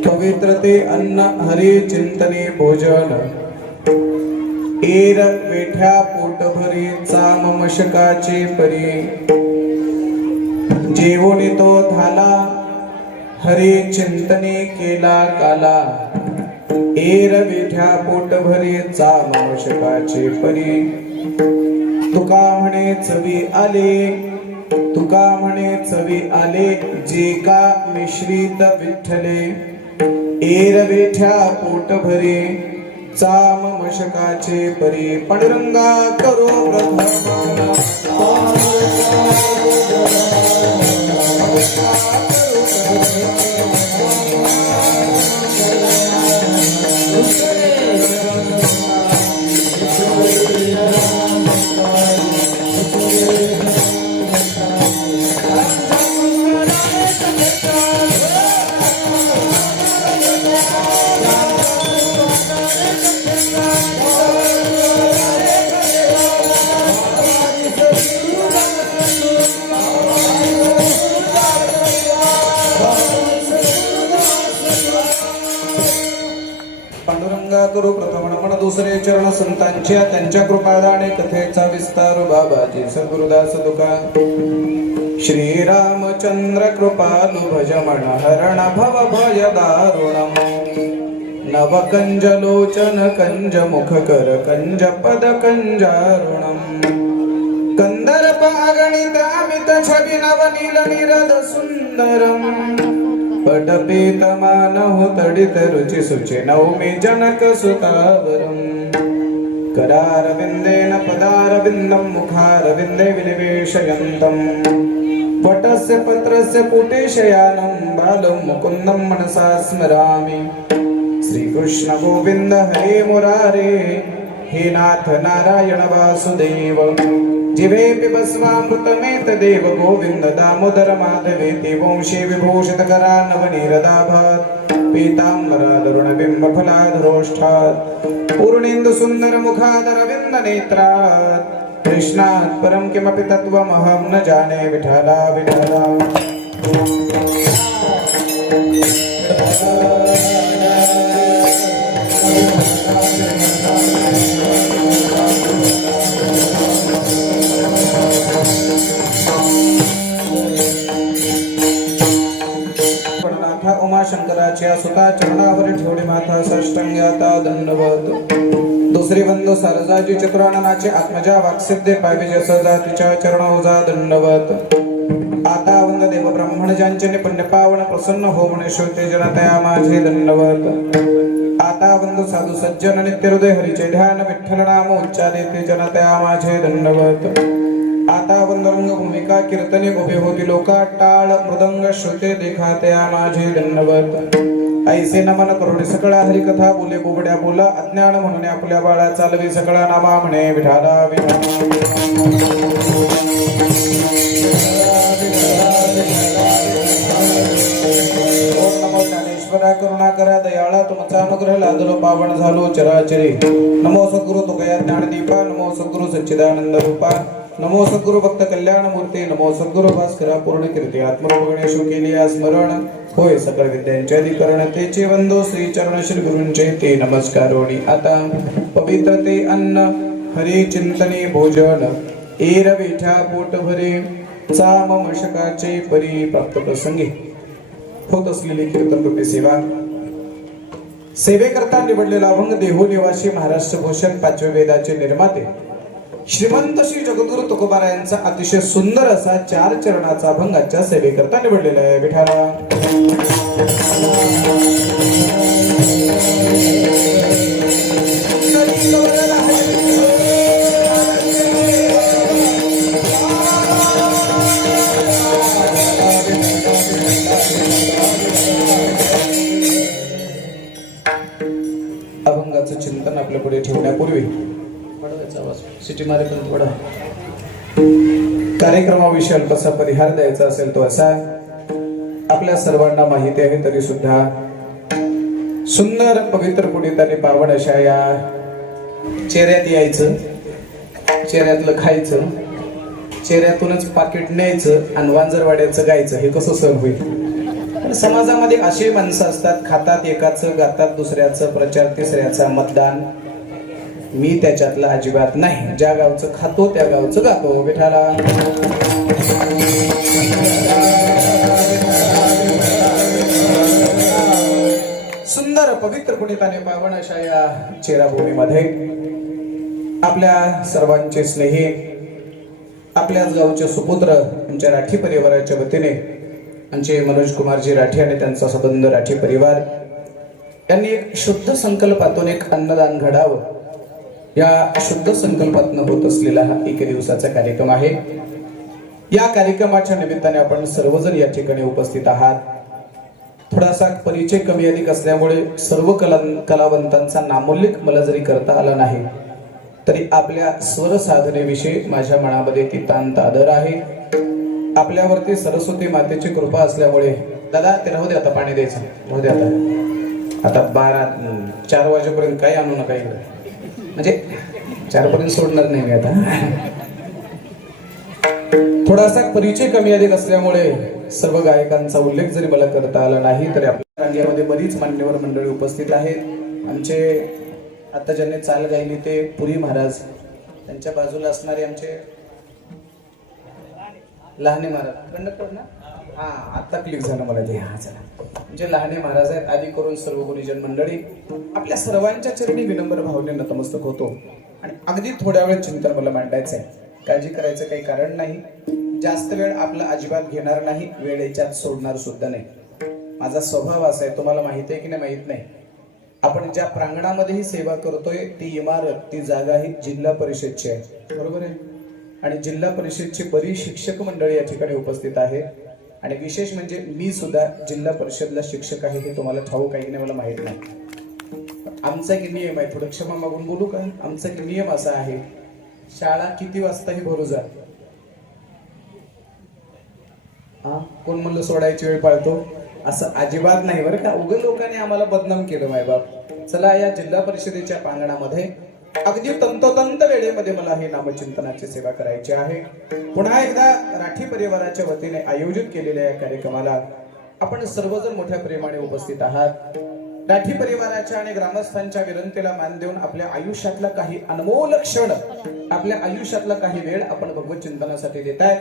पवित्रते अन्न हरी चिंतने भोजन एर वेठ्या पोट भरी चाम मशकाचे परी जेवोनी तो धाला हरी चिंतने केला काला एर वेठ्या पोट भरी चाम मशकाचे परी तुका म्हणे चवी आले तुका म्हणे चवी आले जे का मिश्रित विठ्ठले एर वेठ्या पोट भरे चाम मशकाचे परी पांडुरंगा करो पांडुरंगा करू प्रथम नमन दुसरे चरण संतांच्या त्यांच्या कृपादाने कथेचा विस्तार बाबाजी सद्गुरुदास तुका श्रीरामचंद्र कृपालु भजमन हरण भव भय दारुणम नवकंज लोचन कंज मुख कर कंज पद कंजारुणम कंदर्प अगणित अमित छवि नवनील निरद सुंदरम पटपीत मानहु तडित रुचि सुचि नौमि जनक सुतावरम करारविंदेन पदारविंदम मुखारविंदे विनिवेशयन्तम वटस्य पत्रस्य पुटे शयानं बालं मुकुन्दं मनसा स्मरामि श्रीकृष्ण गोविंद हरे मुरारे हे नाथ नारायण वासुदेव जिवे पिबस्वामृतमेत देव गोविंद दामोदर माधवेति वंशे विभूषित करानवनीरदाभात् पीताम्बरादरुण बिंब फलाधरोष्ठात् पूर्णेन्दु सुंदर मुखादरविंद नेत्रात् कृष्णात् परं किमपि तत्त्वमहं न जाने विठला विठला उमाशंकराच्या सुता चरणावर ठेवली माथा साष्टांगाता दंडवत दुसरी बंधू सरजाजी चतुराननाचे आत्मजा वाक्सिद्धे पायविजय सहजातीच्या चरणोजा दंडवत आता वंद देव ब्राह्मण ज्यांचे पुण्य पावन प्रसन्न हो म्हणे श्रोते जनतया माझे दंडवत आता वंदू साधू सज्जन नित्य हृदय हरीचे ध्यान विठ्ठल नाम उच्चारिते जनतया माझे दंडवत आता वंदरंग भूमिका कीर्तने उभे होती लोका टाळ मृदंग श्रुते देखातया माझे दंडवत ऐसे नमन करुणी सकळा हरिकथा बोले बोबड्या बोला अज्ञान म्हणून आपल्या बाळा चालवी सकळा नामा म्हणे विठाला ओम नमो ज्ञानेश्वरा करुणा करा दयाळा तुमचा अनुग्रह लादलो पावन झालो चराचरी नमो सद्गुरु तुकया ज्ञानदीपा नमो सद्गुरु सच्चिदानंद रूपा नमो सद्गुरु भक्त कल्याण मूर्ती नमो सद्गुरु भास्करा पूर्ण कीर्ती आत्मरूप गणेश केली स्मरण होय सकळ विद्यांचे अधिकरण तेचे वंदो श्री चरण श्री गुरूंचे ते नमस्कारोणी आता पवित्र ते अन्न हरी चिंतने भोजन एर विठा पोट भरे चाम मशकाचे परी प्राप्त प्रसंगी होत असलेली कीर्तन रूपी सेवा सेवेकरता निवडलेला अभंग देहू निवासी महाराष्ट्र भूषण पाचव्या वेदाचे निर्माते श्रीमंत श्री जगद्गुरु तुकोबारा यांचा अतिशय सुंदर असा 4 चरणाचा अभंगाच्या सेवेकरता निवडलेला आहे विठाला कार्यक्रमाचं चिंतन आपल्या पुढे ठेवण्यापूर्वी सिटी मारेपर्यंत थोडा कार्यक्रमाविषयी अल्पसा परिहार द्यायचा असेल तो असा, आपल्या सर्वांना माहिती आहे तरी सुद्धा सुंदर पवित्र पुनीत आणि पावन अशा या चेहऱ्यात यायचं, चेहऱ्यातलं खायचं, चेहऱ्यातूनच पाकिट न्यायचं आणि वांजरवाड्याचं गायचं, हे कसं सहन होईल? पण समाजामध्ये अशी माणसं असतात, खातात एकाचं, गातात दुसऱ्याचं, प्रचार तिसऱ्याचा, मतदान. मी त्याच्यातला अजिबात नाही. ज्या गावचं खातो त्या गावचं गातो. विठाला सुंदर पवित्र पुनीताने पावन अशा या चेराभूमीमध्ये आपल्या सर्वांचे स्नेही, आपल्याच गावचे सुपुत्र आमच्या राठी परिवाराच्या वतीने आमचे मनोज कुमारजी राठी आणि त्यांचा संबंध राठी परिवार यांनी एक शुद्ध संकल्पातून एक अन्नदान घडावं, या शुद्ध संकल्पातून होत असलेला हा एक दिवसाचा कार्यक्रम आहे. या कार्यक्रमाच्या निमित्ताने आपण सर्वजण या ठिकाणी उपस्थित आहात. थोडासा परिचय कमी अधिक असल्यामुळे सर्व कलावंतांचा नामोल्लेख मला जरी करता आला नाही तरी आपल्या स्वर साधनेविषयी माझ्या मनामध्ये ती तांत आदर आहे. आपल्यावरती सरस्वती मातेची कृपा असल्यामुळे दादा ते राहू दे, आता पाणी द्यायचं राहू दे, आता 4 वाजेपर्यंत काही आणू नका इकडे, म्हणजे 4 पर्यंत सोडणार नाही मी आता. थोडासा परिचय कमी अधिक असल्यामुळे सर्व गायकांचा उल्लेख जरी मला करता आला नाही तरी आपल्या रांगेमध्ये बरीच मान्यवर मंडळी उपस्थित आहेत. आमचे आता ज्यांनी चाल गायली ते पुरी महाराज, त्यांच्या बाजूला असणारे आमचे लहाने महाराज कंडक्टर ना, हा आता क्लिक झालं मला ते. हा चला, म्हणजे लहाने महाराज आहेत. आदी करून सर्व गुरुजन मंडळी आपल्या सर्वांच्या चरणी विनम्र भावने नतमस्तक होतो. आणि अगदी थोड्या वेळ चिंतन मला मांडायचं आहे. काळजी करायचं काही कारण नाही. जास्त वेळ आपला अजिबात घेणार नाही, वेळेच्यात सोडणार सुद्धा नाही. माझा स्वभाव असा आहे, तुम्हाला माहिती आहे की नाही माहित नाही, आपण ज्या प्रांगणामध्ये ही सेवा करतोय ती इमारत, ती जागा ही जिल्हा परिषदची आहे, बरोबर आहे. आणि जिल्हा परिषदची बरीच शिक्षक मंडळी या ठिकाणी उपस्थित आहे. आणि विशेष म्हणजे मी सुद्धा जिल्हा परिषदला शिक्षक आहे, हे तुम्हाला ठाऊक आहे की नाही मला माहित नाही. आमचा एक नियम आहे, थोडं क्षमा मागून बोलू का, आमचा एक नियम असा आहे, शाळा किती वाजताही भरू जा. कोण म्हणलं सोडायची वेळ पाळतो, असं अजिबात नाही बरं का. उघड लोकांनी आम्हाला बदनाम केलं मायबाप. चला, या जिल्हा परिषदेच्या प्रांगणामध्ये अगदी तंतोतंत वेळेमध्ये मला हे नामचिंतनाची सेवा करायची आहे. पुन्हा एकदा राठी परिवाराच्या वतीने आयोजित केलेल्या या कार्यक्रमाला आपण सर्वजण मोठ्या प्रेमाने उपस्थित आहात. राठी परिवाराच्या आणि ग्रामस्थांच्या विनंतीला मान देऊन आपल्या आयुष्यातला काही अनमोल क्षण, आपल्या आयुष्यातला काही वेळ आपण भगवत चिंतनासाठी देताय.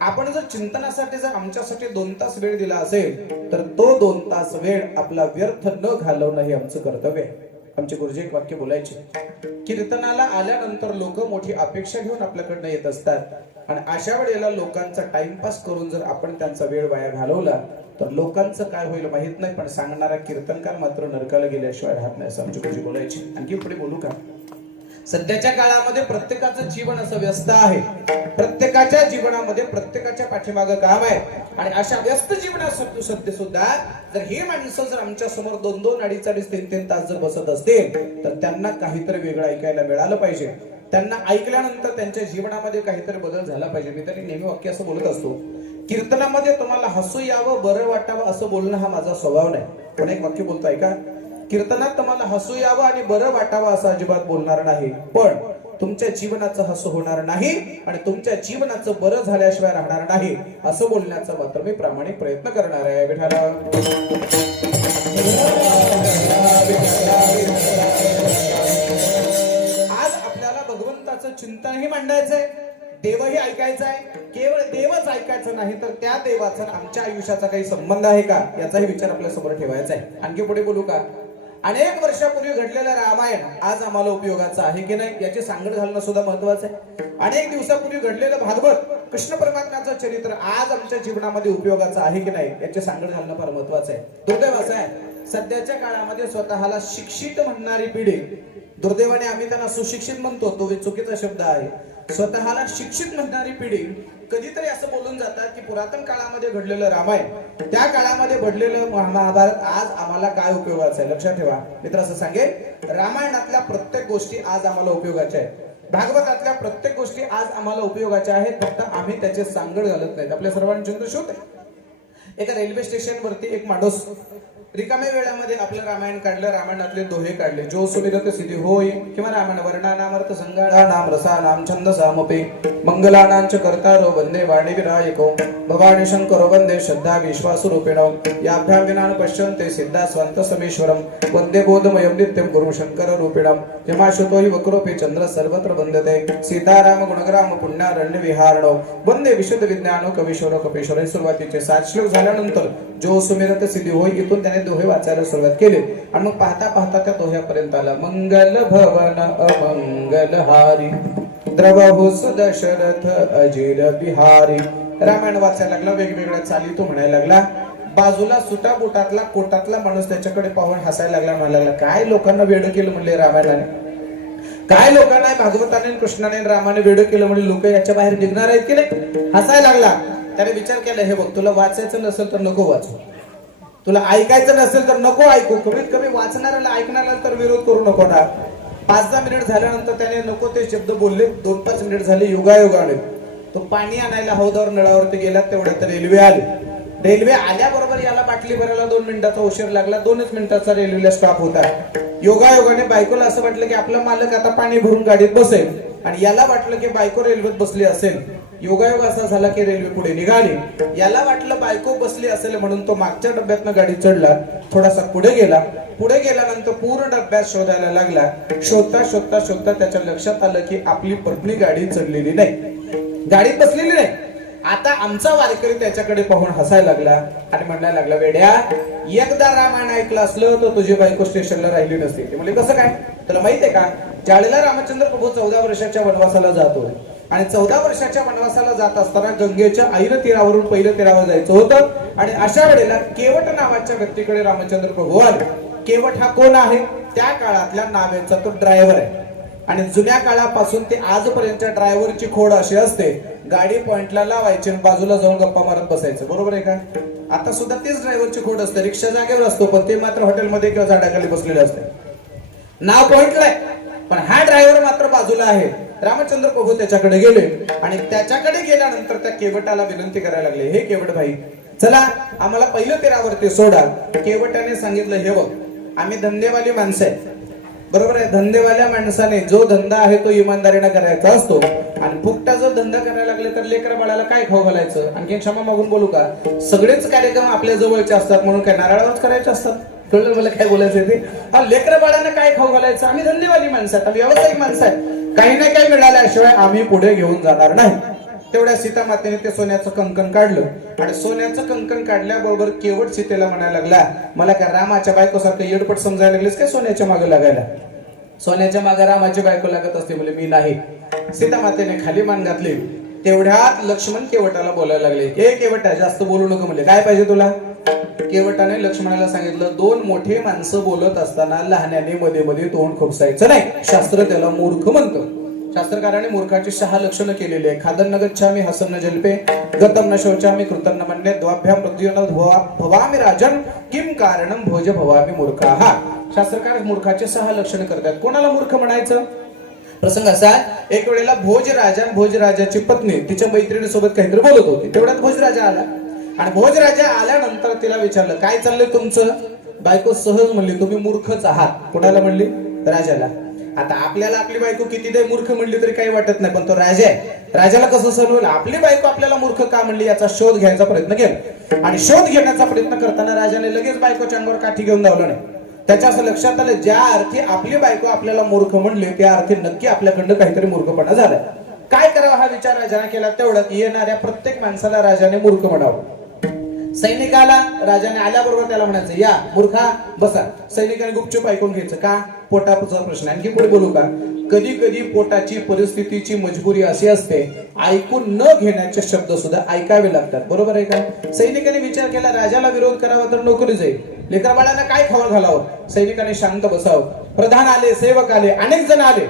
आपण जर चिंतनासाठी जर आमच्यासाठी 2 तास वेळ दिला असेल तर तो 2 तास वेळ आपला व्यर्थ न घालवणं हे आमचं कर्तव्य आहे. आमचे गुरुजी एक वाक्य बोलायचे, कीर्तनाला आल्यानंतर लोक मोठी अपेक्षा घेऊन आपल्याकडनं येत असतात आणि अशा वेळेला लोकांचा टाइमपास करून जर आपण त्यांचा वेळ वाया घालवला तर लोकांचं काय होईल माहित नाही, पण सांगणारा कीर्तनकार मात्र नरकाला गेल्याशिवाय राहत नाही, असं आमचे गुरुजी बोलायचे. आणखी पुढे बोलू का. सध्याच्या काळामध्ये प्रत्येकाचं जीवन असं व्यस्त आहे, प्रत्येकाच्या जीवनामध्ये प्रत्येकाच्या पाठीमागं काम आहे. आणि अशा व्यस्त जीवनात सुद्धा जर हे माणसं जर आमच्या समोर 2-2, 2.5, 3-3 तास जर बसत असतील तर त्यांना काहीतरी वेगळं ऐकायला मिळालं पाहिजे. त्यांना ऐकल्यानंतर त्यांच्या जीवनामध्ये काहीतरी बदल झाला पाहिजे. मी तरी नेहमी वाक्य असं बोलत असतो, कीर्तनामध्ये तुम्हाला हसू यावं, बरं वाटावं असं बोलणं हा माझा स्वभाव नाही. पण एक वाक्य बोलतो ऐका, कीर्तनात तुम्हाला हसू यावं आणि बरं वाटावं असं अजिबात बोलणार नाही, पण तुमच्या जीवनाचं हसू होणार नाही आणि तुमच्या जीवनाचं बरं झाल्याशिवाय राहणार नाही असं बोलण्याचा मात्र मी प्रामाणिक प्रयत्न करणार आहे. विठाला आज आपल्याला भगवंताचं चिंतनही मांडायचंय, देवही ऐकायचा आहे. केवळ देवच ऐकायचं नाही तर त्या देवाचा आमच्या आयुष्याचा काही संबंध आहे का याचाही विचार आपल्या समोर ठेवायचा आहे. आणखी पुढे बोलू का. अनेक वर्षापूर्वी घडलेलं रामायण आज आम्हाला उपयोगाचं आहे की नाही याची सांगड घालणं सुद्धा महत्वाचं आहे. अनेक दिवसापूर्वी घडलेलं भागवत, कृष्ण परमात्म्याचं चरित्र आज आमच्या जीवनामध्ये उपयोगाचं आहे की नाही याची सांगड घालणं फार महत्वाचं आहे. दुर्दैव असं आहे, सध्याच्या काळामध्ये स्वतःला शिक्षित म्हणणारी पिढी, दुर्दैवाने आम्ही त्यांना सुशिक्षित म्हणतो, तो चुकीचा शब्द आहे. स्वतःला शिक्षित म्हणणारी पिढी कधीतरी असं बोलून जातात की पुरातन काळामध्ये घडलेलं रामायण, त्या काळामध्ये घडलेलं महाभारत आज आम्हाला काय उपयोगाचं आहे. लक्षात ठेवा मित्र, असं सांगेल रामायणातल्या प्रत्येक गोष्टी आज आम्हाला उपयोगाच्या आहेत, भागवतातल्या प्रत्येक गोष्टी आज आम्हाला उपयोगाच्या आहेत, फक्त आम्ही त्याचे सांगड घालत नाहीत. आपल्या सर्वांची शोध आहे. एका रेल्वे स्टेशन वरती एक माणूस रिकाम्या वेळामध्ये आपलं रामायण काढलं, रामायणातले दोहे काढले. जो सुमिरत सिद्धी होई किंवा रामायण वर्णानामर्थ संगाळा नाम रसा नाम छंद सामपे मंगलानांच करतारो वंदे वाणी विनायको भवानी शंकरो वंदे श्रद्धा विश्वासु रूपिणो याभ्याम विना पश्यन्ते सिद्धा स्वंत समेश्वरम वंदे बोधमयं नित्यं गुरु शंकर रूपिणम यमाशुतो हि वक्रोपे चंद्र सर्वत्र वंदते सीताराम गुणग्राम पुण्यारण्य विहारणो वंदे विशुद्ध विज्ञानो कवीश्वरो कपीश्वरो. सुरुवातीचे 7 श्लोक झाल्यानंतर जो सुमिरत सिद्धी होई इथून त्याने दोहे वाचायला सुरुवात केली आणि मग पाहता पाहता त्या दोह्यापर्यंत आला. मंगल भवन अमंगल हारी द्रवहुस दशरथ अजिर बिहारी. रामायण वाचायला लागला, वेगवेगळ्या चाली तो म्हणायला लागला. बाजूला सुटा बोटातला कोटातला माणूस त्याच्याकडे पाहून हसायला लागला, म्हणायला लागला काय लोकांना वेड केलं म्हणले रामायणाने, काय लोकांना भागवताने कृष्णाने रामाने वेड केलं म्हणजे लोक याच्या बाहेर निघणार आहेत की नाही. हसायला लागला. त्याने विचार केला, हे बघ तुला वाचायचं नसेल तर नको वाचू, तुला ऐकायचं नसेल तर नको ऐकू, कमीत कमी वाचणाऱ्याला ऐकणाऱ्याला तर विरोध करू नको ना. 5-10 मिनिट झाल्यानंतर त्याने नको ते शब्द बोलले. 2-5 मिनिट झाले. योगायोगाने तो पाणी आणायला हौदावर नळावरती गेला. तेवढ्यात रेल्वे आली. रेल्वे आल्याबरोबर याला बाटली भरायला 2 मिनिटाचा उशीर लागला. 2च मिनिटाचा रेल्वेला स्टॉप होता. योगायोगाने बायकोला असं वाटलं की आपला मालक आता पाणी भरून गाडीत बसेल आणि याला वाटलं की बायको रेल्वेत बसली असेल. योगायोग असा झाला की रेल्वे पुढे निघाली. याला वाटलं बायको बसली असेल म्हणून तो मागच्या डब्यातनं गाडी चढला, थोडासा पुढे गेला. पुढे गेल्यानंतर पूर्ण डब्यात शोधायला लागला. शोधता शोधता शोधता त्याच्या लक्षात आलं की आपली पत्नी गाडीत चढलेली नाही, गाडीत बसलेली नाही. आता आमचा वारकरी त्याच्याकडे पाहून हसायला लागला आणि म्हणायला लागला, वेड्या एकदा रामायण ऐकलं असलं तर तुझी बायको स्टेशनला राहिली नसती. ते म्हणजे कसं काय, तुला माहित आहे का, ज्यावेळेला रामचंद्र प्रभू 14 वर्षाच्या वनवासाला जातो आणि 14 वर्षाच्या वनवासाला जात असताना गंगेच्या ऐन तीरावरून पहिलं तीरावर जायचं होतं आणि अशा वेळेला केवट नावाच्या व्यक्तीकडे रामचंद्र प्रभू आले. केवट हा कोण आहे, त्या काळातल्या नावेचा तो ड्रायव्हर आहे आणि जुन्या काळापासून ते आजपर्यंतच्या ड्रायव्हरची खोड अशी असते, गाडी पॉइंटला लावायची आणि बाजूला जाऊन गप्पा मारत बसायचं. बरोबर आहे का. आता सुद्धा तेच ड्रायव्हरची खोड असते. रिक्षा जागेवर असतो पण ते मात्र हॉटेलमध्ये किंवा झाडाखाली बसलेले असते, नाव पॉइंटला आहे पण हा ड्रायव्हर मात्र बाजूला आहे. रामचंद्र प्रभू त्याच्याकडे गेले आणि त्याच्याकडे गेल्यानंतर त्या केवटाला विनंती करायला लागले, हे केवट भाई चला आम्हाला पहिलं तीरावरती सोडा. केवटाने सांगितलं, हे बघ आम्ही धंदेवाली माणसं आहे, बरोबर आहे. धंदेवाल्या माणसाने जो धंदा आहे तो इमानदारीने करायचा असतो आणि फुकटा जो धंदा करायला लागले तर लेकरा बाळाला काय खाऊ घालायचं. आणखी क्षमा मागून बोलू का, सगळेच कार्यक्रम आपल्या जवळचे असतात म्हणून काय नारळावरच करायचे असतात. कळलं मला काय बोलायचं ते. हा लेकरा बाळांना काय खाऊ घालायचं. आम्ही धंदेवाली माणसं आहेत, व्यावसायिक माणसं आहेत, काही ना काही मिळाल्याशिवाय आम्ही पुढे घेऊन जाणार नाही. तेवढ्या सीता मातेने ते सोन्याचं कंकण काढलं आणि सोन्याचं कंकण काढल्याबरोबर केवट सीतेला म्हणायला लागला, मला काय रामाच्या बायकोसारखं येडपट समजायला लागलीस काय सोन्याच्या मागे लागायला. सोन्याच्या मागे रामाची बायको लागत असते म्हणजे मी नाही. सीता मातेने खाली मान घातली. तेवढ्यात लक्ष्मण केवटाला बोलायला लागले, हे केवटा जास्त बोलू नको म्हणले, काय पाहिजे तुला. केवटाने लक्ष्मणाला सांगितलं, 2 मोठे माणसं बोलत असताना लहान्याने मध्ये मध्ये तोंड खुपसायचं नाही. शास्त्र त्याला मूर्ख म्हणतं. शास्त्रकाराने मूर्खाची 6 लक्षणं केलेली आहे. खादन न गच्छामि हसन न जल्पे गतम न शौचामि कृतं न मन्ये द्वाभ्याम मृत्युन भवामि राजन किम कारणम भोज भवामि मूर्खाः. शास्त्रकार मूर्खाचे 6 लक्षणं करतात. कोणाला मूर्ख म्हणायचं. प्रसंग असा, एक वेळेला भोजराजाची पत्नी तिच्या मैत्रिणीसोबत काहीतरी बोलत होती. तेवढ्यात भोजराजा आला आणि भोजराजा आल्यानंतर तिला विचारलं, काय चाललंय तुमचं. बायको सहज म्हणली, तुम्ही मूर्खच आहात. कोणाला म्हणली, राजाला. आता आपल्याला आपली बायको किती दे मूर्ख म्हणली तरी काही वाटत नाही, पण तो राजा आहे, राजाला कसं सहन होईल. आपली बायको आपल्याला मूर्ख का म्हणली याचा शोध घ्यायचा प्रयत्न केला आणि शोध घेण्याचा प्रयत्न करताना राजाने लगेच बायकोच्या अंगावर काठी घेऊन धावलं नाही. त्याच्या असं लक्षात आलं, ज्या अर्थी आपली बायको आपल्याला मूर्ख म्हणली त्या अर्थी नक्की आपल्याकडनं काहीतरी मूर्खपणा झाला. काय करावं हा विचार राजाने केला. तेवढ्यात येणाऱ्या प्रत्येक माणसाला राजाने मूर्ख म्हणावं. सैनिकाला राजाने आल्याबरोबर त्याला म्हणायचं, या मूर्खा बसा. सैनिकाने गुपचूप ऐकून घ्यायचं. का, पोटाचा प्रश्न. आणखी पुढे बोलू का. कधी कधी पोटाची परिस्थितीची मजबुरी अशी असते, ऐकून न घेण्याचे शब्द सुद्धा ऐकावे लागतात. बरोबर आहे का. सैनिकाने विचार केला, राजाला विरोध करावा तर नोकरी जाईल, लेकरा बाळांना काय खावं घालावं. सैनिकाने शांत बसावं. प्रधान आले, सेवक आले, अनेक जण आले.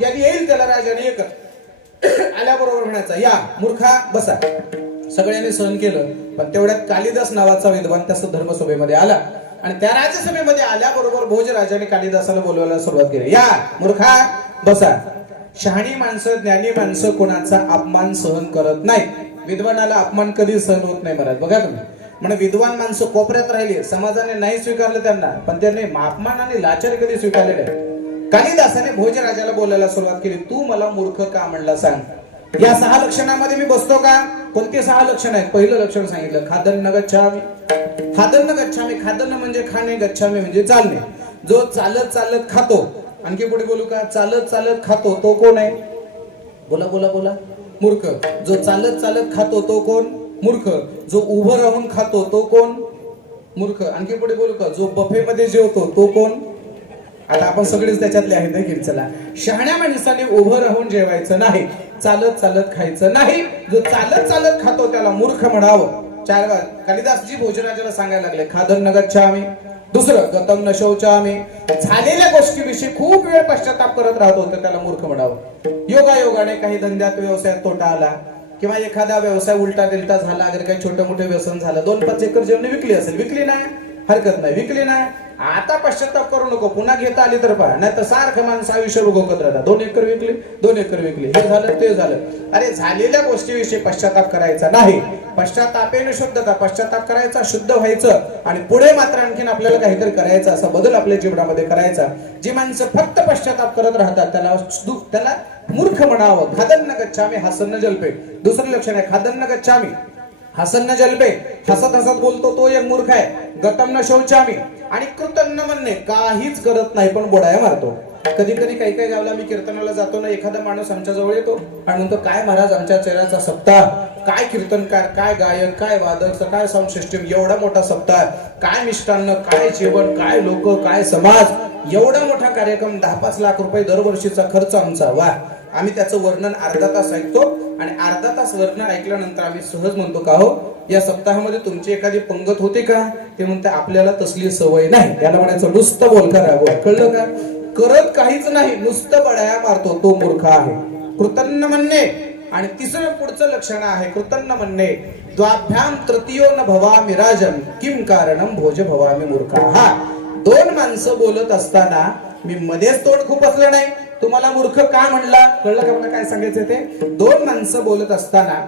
यांनी येईल त्याला राजाने एकच आल्याबरोबर म्हणायचा या मूर्खा बसा. सगळ्यांनी सहन केलं, पण तेवढ्यात कालिदास नावाचा विद्वान त्या धर्मसभेमध्ये आला आणि त्या राज्यसभेमध्ये आल्याबरोबर भोजराजाने कालिदासाला बोलवायला सुरुवात केली. या मूर्खा बसा. शहाणी माणसं ज्ञानी माणसं कोणाचा अपमान सहन करत नाही. विद्वानाला अपमान कधी सहन होत नाही महाराज. बघा तुम्ही म्हणजे विद्वान माणसं कोपऱ्यात राहिली, समाजाने नाही स्वीकारलं त्यांना, पण त्यांनी अपमान आणि लाचारी कधी स्वीकारले नाही. कालिदासाने भोजराजाला बोलायला सुरुवात केली. तू मला मूर्ख का म्हणला सांग. या 6 लक्षणामध्ये मी बसतो का? कोणती 6 लक्षण आहेत? पहिलं लक्षण सांगितलं खादन्न गच्छामी. खादन्न गच्छामी, खादन्न म्हणजे खाणे, गच्छामी म्हणजे चालणे. जो चालत चालत खातो. आणखी पुढे बोलू का? चालत चालत खातो तो कोण आहे? बोला बोला बोला. मूर्ख. जो चालत चालत खातो तो कोण? मूर्ख. जो उभं राहून खातो तो कोण? मूर्ख. आणखी पुढे बोलू का? जो बफेमध्ये जेवतो तो कोण? आता आपण सगळेच त्याच्यातले आहेत देखील. चला, शहाण्या माणसाने उभं राहून जेवायचं नाही, चालत चालत खायचं नाही. जो चालत चालत खातो त्याला मूर्ख म्हणावं. 4 वेळा कालिदासजी भोजराजाला सांगायला लागले खादन्न गच्छामी. दुसरं गतम न शौचामी. झालेल्या गोष्टीविषयी खूप वेळ पश्चाताप करत राहत होतं त्याला मूर्ख म्हणावं. योगायोगाने काही धंद्यात व्यवसायात तोटा आला किंवा एखादा व्यवसाय उलटा तिलटा झाला, अगर काही छोटं मोठं व्यसन झालं, 2-5 एकर जमीन विकली असेल, विकली नाही हरकत नाही, विकली नाही आता पश्चाताप करू नको, पुन्हा घेता आली तर पहा, नाही तर सारखं माणसं आयुष्य उगवत राहतात. 2 एकर विकली, 2 एकर विकली, हे झालं ते झालं. अरे झालेल्या गोष्टीविषयी पश्चाताप करायचा नाही. पश्चातापेन शुद्धता, पश्चाताप करायचा, शुद्ध व्हायचं आणि पुढे मात्र आणखीन आपल्याला काहीतरी करायचं, असा बदल आपल्या जीवनामध्ये करायचा. जी माणसं फक्त पश्चाताप करत राहतात त्याला मूर्ख म्हणावं. खादन्न गच्छामी हसन्न जल्पे. दुसरं लक्षण आहे खादन्न गच्छामी हसन्न जल्पे. हसत हसत बोलतो तो एक मूर्ख आहे. गतम न शौचामी. आणि कृतन्न म्हणणे, काहीच करत नाही पण बोडाया मारतो. कधी कधी काही काही गावला मी कीर्तनाला जातो ना, एखादा माणूस आमच्या जवळ येतो आणि म्हणतो काय महाराज आमच्या चेहऱ्याचा सप्ताह, काय कीर्तनकार, काय गायक, काय वादक, काय साऊंड सिस्टीम, एवढा मोठा सप्ताह, काय मिष्टान्न, काय जेवण, काय लोक, काय समाज, एवढा मोठा कार्यक्रम, 10-5 लाख रुपये दरवर्षीचा खर्च आमचा. वा. आम्ही त्याचं वर्णन अर्धा तास ऐकतो आणि अर्धा तास वर्णन ऐकल्यानंतर आम्ही सहज म्हणतो का हो या सप्ताहामध्ये तुमची एखादी पंगत होती का? ते म्हणते आपल्याला तसली सवय नाही. त्याला म्हणायचं नुसतं बोल खरा बोल. कळलं का? करत काहीच नाही, नुसतं बडाया मारतो तो मूर्ख आहे. कृतन्न म्हणणे. आणि तिसरं पुढचं लक्षण आहे कृतन्न म्हणणे. द्वाभ्याम तृतीयो न भवामि राजन किम कारणम भोज भवामि मूर्खा. हा 2 माणसं बोलत असताना मी मध्येच तोंड खूप असलं नाही, तुम्हाला मूर्ख का म्हणला? कळलं का मला काय सांगायचं ते? 2 माणसं बोलत असताना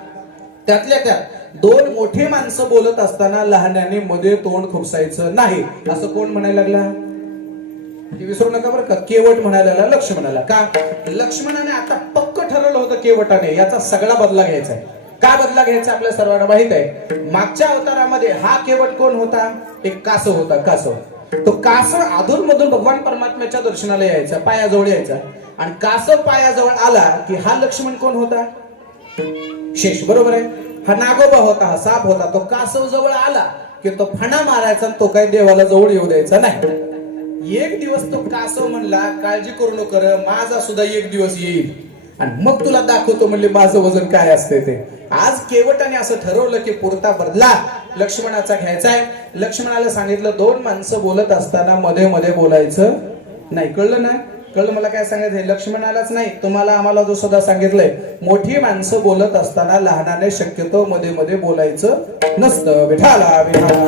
त्यातल्या त्यात 2 मोठी माणसं बोलत असताना लहान्याने मध्ये तोंड खुपसायचं नाही. असं कोण म्हणायला लागला? विसरू नका बरं का. केवट म्हणायला लागला लक्ष्मणाला. का? लक्ष्मणाने आता पक्क ठरवलं होतं केवटाने याचा सगळा बदला घ्यायचा आहे. का बदला घ्यायचा आपल्या सर्वांना माहित आहे. मागच्या अवतारामध्ये हा केवट कोण होता? एक कासव होता. कासव. तो कासव अधून मधून भगवान परमात्म्याच्या दर्शनाला यायचा, पायाजवळ यायचा. आणि कासव पायाजवळ आला की हा लक्ष्मण कोण होता? शेष. बरोबर आहे. हा नागोबा होता, हा साप होता. तो कासव जवळ आला की तो फणा मारायचा, तो काही देवाला जवळ येऊ द्यायचा नाही. एक दिवस तो कासव म्हणला काळजी करू नको, माझा सुद्धा एक दिवस येईल आणि मग तुला दाखवतो म्हणले माझं वजन काय असते ते. आज केवटाने असं ठरवलं की पुरता बदला लक्ष्मणाचा घ्यायचा आहे. लक्ष्मणाला सांगितलं 2 माणसं बोलत असताना मध्ये मध्ये बोलायचं नाही. कळलं ना? कळलं मला काय सांगायचंय? लक्ष्मणालाच नाही, तुम्हाला आम्हाला जो सुद्धा सांगितलंय, मोठी माणसं बोलत असताना लहानाने शक्यतो मध्ये मध्ये बोलायचं नसतं. विठाला विठाला.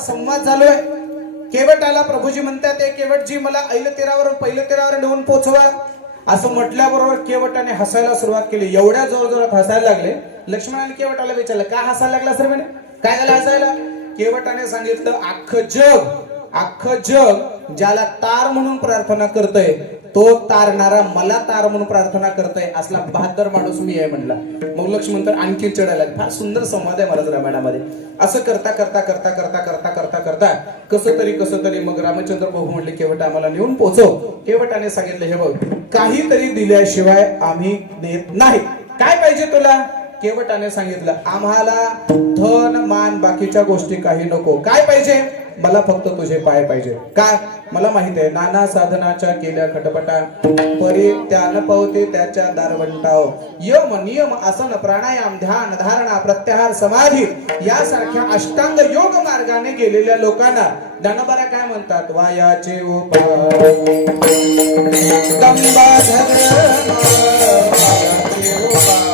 संवाद झालोय. केवटाला प्रभूजी म्हणतात केवटजी मला पहिलं तेरावर नेऊन पोचवा. असं म्हटल्याबरोबर केवटाने हसायला सुरुवात केली. एवढ्या जोरजोरात हसायला लागले. लक्ष्मणाने केवटाला विचारलं का हसायला लागला सर? म्हणे काय झालं हसायला? केवटाने सांगितलं अख्खं जग ज्याला तार म्हणून प्रार्थना करतय तो तारणारा मला तार म्हणून प्रार्थना करतोय असला बहादर माणूस मी आहे म्हणला. मग लक्ष्मण तर आणखी चढायला. फार सुंदर संवाद आहे महाराज रामायणामध्ये. असं करता करता करता करता करता करता करता कसं तरी मग रामचंद्र प्रभू म्हणले केवट आम्हाला नेऊन पोहोचव. केवटाने सांगितलं हे बघ काहीतरी दिल्याशिवाय आम्ही देत नाही. काय पाहिजे तुला? केवटाने सांगितलं आम्हाला धन मान बाकीच्या गोष्टी काही नको. काय पाहिजे? मला फक्त तुझे पाय पाहिजे. काय मला माहित आहे नाना साधनाच्या केल्या खटपटा परी त्यान पावते त्याच्या दारवंटाव. यम नियम आसन प्राणायाम ध्यान धारणा प्रत्याहार समाधी यासारख्या अष्टांग योग मार्गाने गेलेल्या लोकांना ज्ञानोबा काय म्हणतात, वायाचे उपाय गंगाधर वायाचे उपाय.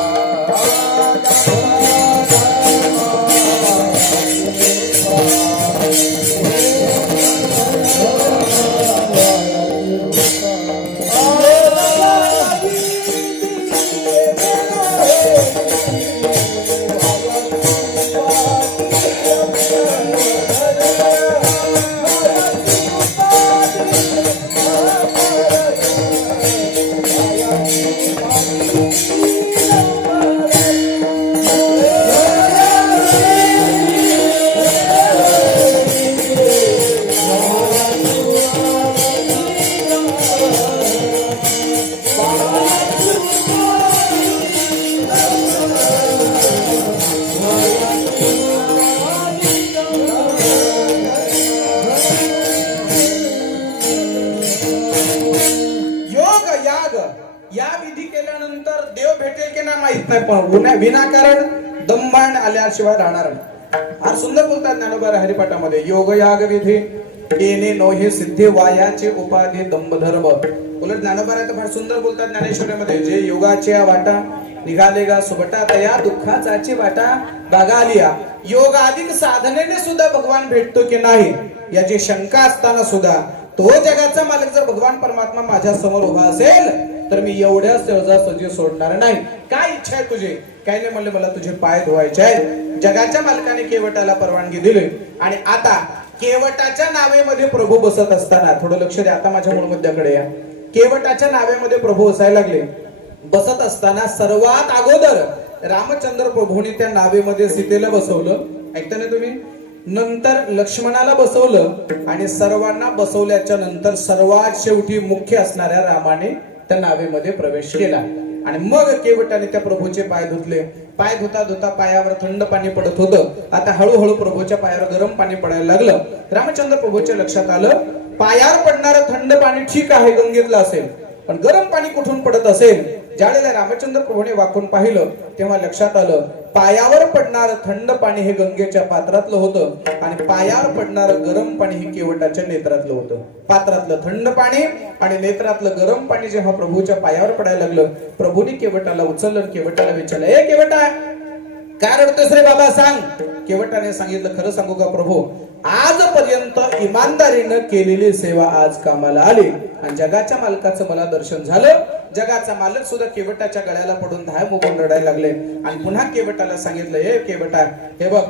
या विधी केल्यानंतर देव भेटेल की नाही माहित नाही, पण विनाकारण दंभाण आल्याशिवाय राहणार नाही. फार सुंदर बोलतात ज्ञानोबा हरिपाठामध्ये, योग याग विधी येणे नोहे सिद्धे वायाचे उपाधी दंभधर्म. उलट ज्ञानोबा फार सुंदर बोलतात ज्ञानेश्वरीमध्ये, जे योगाच्या वाटा निघाले गा सुबटा तया दुःखाचाची वाटा बागालिया. योग अधिक साधनेने सुद्धा भगवान भेटतो की नाही याची शंका असताना सुद्धा तो जगाचा मालक जर भगवान परमात्मा माझ्या समोर उभा असेल तर मी एवढ्या सहजासहजी सोडणार नाही. काय इच्छा आहे तुझी? काय नाही म्हणले, मला तुझे पाय धुवायचे आहेत. जगाच्या मालकाने केवटाला परवानगी दिली आणि आता केवटाच्या नावेमध्ये प्रभू बसत असताना, थोडं लक्ष द्या आता माझ्या मूळ मुद्द्याकडे या. केवटाच्या नावेमध्ये प्रभू बसायला लागले. बसत असताना सर्वात अगोदर रामचंद्र प्रभूंनी त्या नावेमध्ये सीतेला बसवलं, ऐकता ना तुम्ही, नंतर लक्ष्मणाला बसवलं आणि सर्वांना बसवल्याच्या नंतर सर्वात शेवटी मुख्य असणाऱ्या रामाने त्या नावेमध्ये प्रवेश केला आणि मग केवटाने त्या प्रभूचे पाय धुतले. पाय धुता धुता पायावर थंड पाणी पडत होतं. आता हळूहळू प्रभूच्या पायावर गरम पाणी पडायला लागलं. रामचंद्र प्रभूच्या लक्षात आलं, पायावर पडणारं थंड पाणी ठीक आहे गंगेतलं असेल, पण गरम पाणी कुठून पडत असेल. ज्यावेळेला रामचंद्र प्रभूने वाकून पाहिलं तेव्हा लक्षात आलं, पायावर पडणार थंड पाणी हे गंगेच्या पात्रातलं होतं आणि पायावर पडणार गरम पाणी हे केवटाच्या नेत्रातलं होतं. पात्रातलं थंड पाणी आणि नेत्रातलं गरम पाणी जेव्हा प्रभूच्या पायावर पडायला लागलं, प्रभूने केवटाला उचललं, केवटाला विचारलं, ए केवटा काय रडतोस रे बाबा, सांग. केवटाने सांगितलं, खरं सांगू का प्रभू, आजपर्यंत इमानदारीनं केलेली सेवा आज कामाला आली आणि जगाच्या मालकाचं मला दर्शन झालं. जगाचा मालक सुद्धा केवटाच्या गळ्याला पडून धाय मुगून रडायला लागले आणि पुन्हा केवटाला सांगितलं, हे केवटा, हे बघ,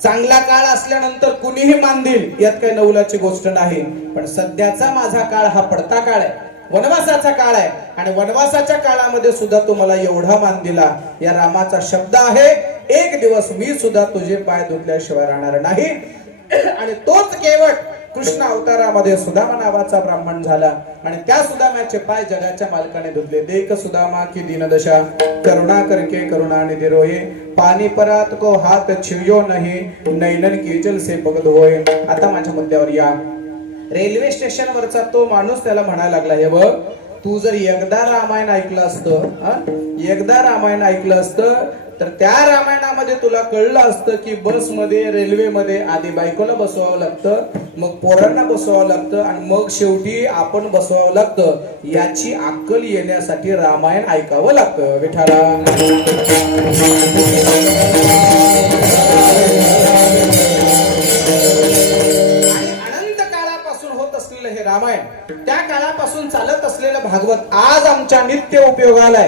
चांगला काळ असल्यानंतर कुणीही मान देईल, यात काही नवलाची गोष्ट नाही, पण सध्याचा माझा काळ हा पडता काळ आहे, वनवासाचा काळ आहे आणि वनवासाच्या काळामध्ये सुद्धा तू मला एवढा मान दिला. या रामाचा शब्द आहे, एक दिवस मी सुद्धा तुझे पाय धुतल्याशिवाय राहणार नाही. आणि तोच केवट कृष्ण अवतारामध्ये सुदामा नावाचा ब्राह्मण झाला आणि त्या सुदामाचे पाय जगाच्या मालकाने धुतले. देख सुदामा की दीनदशा करुणा करके करुणा निधि रोये, पाणी परात को हात छियो नहीं, नैनन की जल से पगद होय. आता माझ्या मुद्द्यावर या. रेल्वे स्टेशन वरचा तो माणूस त्याला म्हणायला लागला, हे बघ, तू जर एकदा रामायण ऐकलं असतं तर त्या रामायणामध्ये तुला कळलं असतं की बसमध्ये रेल्वेमध्ये आधी बायकोला बसवावं लागतं, मग पोरांना बसवावं लागतं आणि मग शेवटी आपण बसवावं लागतं. याची अक्कल येण्यासाठी रामायण ऐकावं लागतं. विठाला हे रामायण, त्या काळापासून चालत असलेलं भागवत आज आमच्या नित्य उपयोगाला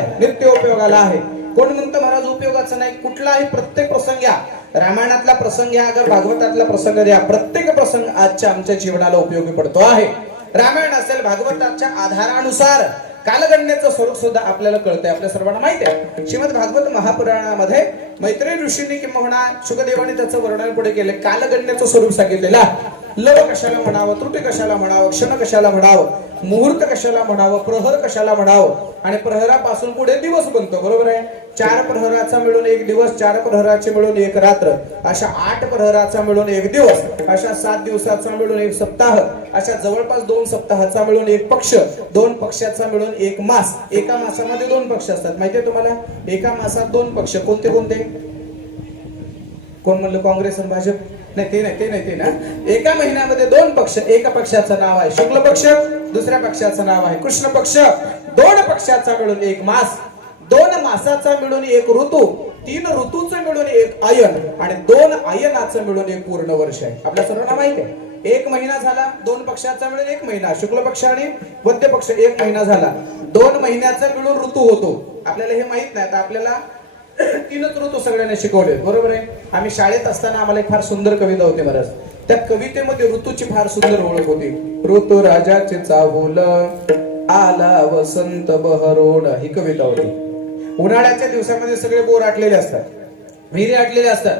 आहे. कोण म्हणतं महाराज उपयोगाचं नाही, कुठलाही प्रत्येक प्रसंग घ्या, रामायणातला प्रसंग घ्या, अगर भागवतातला प्रसंग घ्या, प्रत्येक प्रसंग आजच्या आमच्या जीवनाला उपयोगी पडतो आहे. रामायण असेल भागवताच्या आधारानुसार कालगणनेचं स्वरूप सुद्धा आपल्याला कळतंय, आपल्या सर्वांना माहिती आहे. श्रीमद भागवत महापुराणामध्ये मैत्रेय ऋषींनी किंवा शुकदेवाने त्याचं वर्णन पुढे केले. कालगणनेचं स्वरूप सांगितलेलं, लव कशाला म्हणावं, त्रुटी कशाला म्हणावं, क्षण कशाला म्हणावं, मुहूर्त कशाला म्हणावं, प्रहर कशाला म्हणावं आणि प्रहरापासून पुढे दिवस बनतो, बरोबर आहे. 4 प्रहराचा मिळून एक दिवस, 4 प्रहराचे मिळून एक रात्र, अशा 8 प्रहराचा मिळून एक दिवस, अशा 7 दिवसाचा मिळून एक सप्ताह, अशा जवळपास 2 सप्ताहाचा मिळून एक पक्ष, 2 पक्षाचा मिळून एक मास. एका मासामध्ये 2 पक्ष असतात, माहितीये तुम्हाला? एका मासात 2 पक्ष. कोणते कोणते? कोण म्हणलं? काँग्रेस आणि भाजप? नाही, ते नाही ना. एका महिन्यामध्ये 2 पक्ष. एका पक्षाचं नाव आहे शुक्ल पक्ष, दुसऱ्या पक्षाचं नाव आहे कृष्ण पक्ष. 2 पक्षाचा मिळून एक मास, 2 मासाचा मिळून एक ऋतू, 3 ऋतूचं मिळून एक अयन आणि 2 अयनाचं मिळून एक पूर्ण वर्ष आहे. आपल्या सर्वांना माहिती आहे. 1 महिना झाला, 2 पक्षाचा मिळून 1 महिना, शुक्ल पक्ष आणि मध्य पक्ष 1 महिना झाला. 2 महिन्याचा मिळून ऋतू होतो. आपल्याला हे माहित नाही. आता आपल्याला 3च ऋतू सगळ्यांनी शिकवले, बरोबर आहे? आम्ही शाळेत असताना आम्हाला एक फार सुंदर कविता होती महाराज. त्या कवितेमध्ये ऋतूची फार सुंदर ओळख होती. ऋतू राजाचे चाहुल आला वसंत बहरोड, ही कविता होती. उन्हाळ्याच्या दिवसामध्ये सगळे बोर आटलेले असतात, विहिरी आटलेले असतात,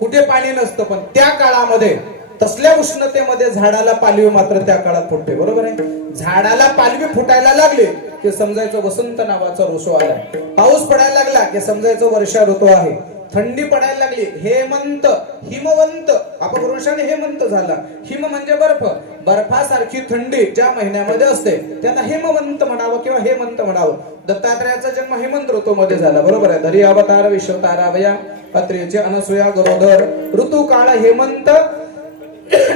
कुठे पाणी नसतं. पण त्या काळामध्ये तसल्या उष्णतेमध्ये झाडाला पालवी मात्र त्या काळात फुटते, बरोबर आहे? झाडाला पालवी फुटायला लागली की समजायचं वसंत नावाचा ऋतू आला. पाऊस पडायला लागला की समजायचं वर्षा ऋतू आहे. थंडी पडायला लागली, हेमंत, हिमवंत, अपभ्रंशाने हेमंत झाला. हिम म्हणजे बर्फ, बर्फासारखी थंडी ज्या महिन्यामध्ये असते त्यांना हेमवंत म्हणावं किंवा हेमंत म्हणावं. दत्तात्रयाचा जन्म हेमंत ऋतूमध्ये झाला, बरोबर आहे? धरी अवतार विश्वतारावया अत्रेचे अनसुया गरोदर, ऋतू काळ हेमंत,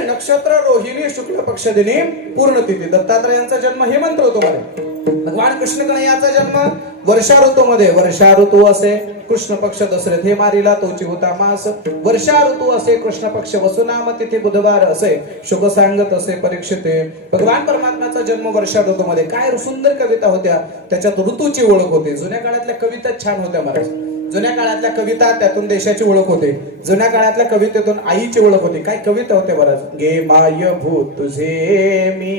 नक्षत्र रोहिणी, शुक्ल पक्ष दिनी पूर्ण तिथी. दत्तात्रयांचा जन्म हेमंत ऋतूमध्ये. भगवान कृष्ण कन्हैयाचा जन्म वर्षा ऋतूमध्ये. वर्षा ऋतू असे कृष्ण पक्ष दसरे हे मारिला तोची होता मास. वर्षा ऋतू असे कृष्ण पक्ष वसुनाम तिथी बुधवार असे शुभ सांगत असे परीक्षिते. भगवान परमात्म्याचा जन्म वर्षा ऋतूमध्ये. काय सुंदर कविता होत्या, त्याच्यात ऋतूची ओळख होती. जुन्या काळातल्या कविता छान होत्या महाराज. जुन्या काळातल्या कविता, त्यातून देशाची ओळख होते. जुन्या काळातल्या कवितेतून आईची ओळख होती. काय कविता होते बरं? गे माय भूत तुझे मी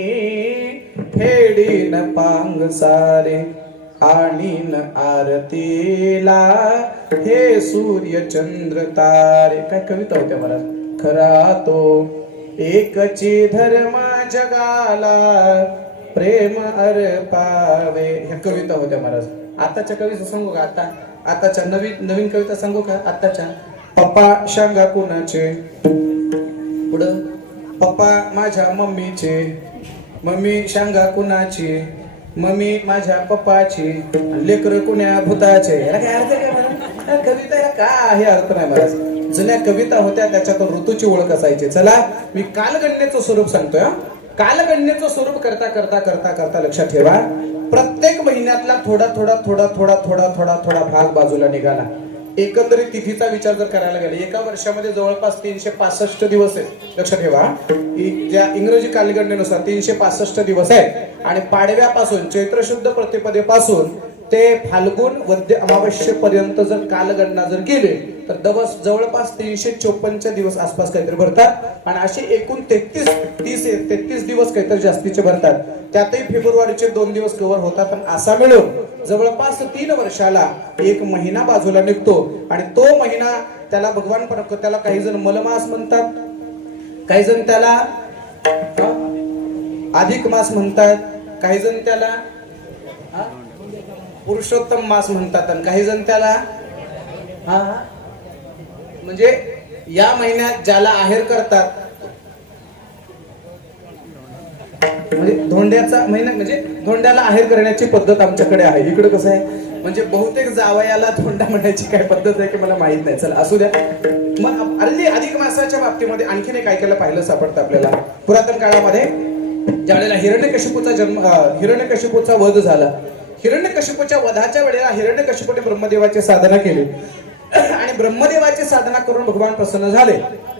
फेडीन पांग सारे आणीन आरतीला हे सूर्य चंद्र तारे. काय कविता होत्या बरं? खरा तो एकची धर्म जगाला प्रेम अर्पावे. ह्या कविता होत्या महाराज. आताच्या कविता सांगू का? आताच्या नवीन कविता सांगू का? आताच्या पप्पा शांगा कुणाचे, पुढं पप्पा माझ्या मम्मीचे, मम्मी शांगा कुणाची, मम्मी माझ्या पप्पाची, लेकर कुण्या भूताचे. याला काय अर्थ काय? कविता काय अर्थ नाही महाराज. जुन्या कविता होत्या, त्याच्यात ऋतूची ओळख असायची. चला मी कालगणनेचं स्वरूप सांगतोय. कालगणनेचं स्वरूप करता करता करता करता लक्षात ठेवा, प्रत्येक महिन्यातला थोडा थोडा थोडा थोडा थोडा थोडा थोडा भाग बाजूला निघाला. एकंदरीत तिथीचा विचार जर करायला गेला, एका वर्षामध्ये जवळपास 365 दिवस आहेत. लक्षात ठेवा, ज्या इंग्रजी कालगणनेनुसार 365 दिवस आहेत. आणि पाडव्यापासून चैत्र शुद्ध प्रतिपदेपासून ते फाल्गुन वद्य अमावस्येपर्यंत जर कालगणना जर केली तर जवळपास 354 दिवस आसपास काहीतरी भरतात. आणि असे एकूण 33 दिवस काहीतरी जास्तीचे भरतात. त्यातही फेब्रुवारीचे 2 दिवस कव्हर होतात. आणि असा मिळून जवळपास 3 वर्षाला एक महिना बाजूला निघतो. आणि तो महिना त्याला भगवान त्याला काही जण मलमास म्हणतात, काही जण त्याला अधिक मास म्हणतात, काही जण त्याला पुरुषोत्तम मास म्हणतात, आणि काही जण त्याला म्हणजे या महिन्यात ज्याला आहेर करतात, म्हणजे धोंड्याचा महिना, म्हणजे धोंड्याला आहेर करण्याची पद्धत आमच्याकडे आहे. इकडे कसं आहे, म्हणजे बहुतेक जावयाला धोंडा म्हणायची काय पद्धत आहे की मला माहित नाही. चला असू द्या. मग अधिक मासाच्या बाबतीमध्ये आणखीन एक ऐकायला पाहिलं सापडतं आपल्याला. पुरातन काळामध्ये ज्यावेळेला हिरण्यकशिपूचा वध झाला, हिरण्यकशिपूच्या वधाच्या वेळेला हिरण्यकशिपूने ब्रह्मदेवाची साधना केली. आणि ब्रह्मदेवाची साधना करून भगवान प्रसन्न झाले.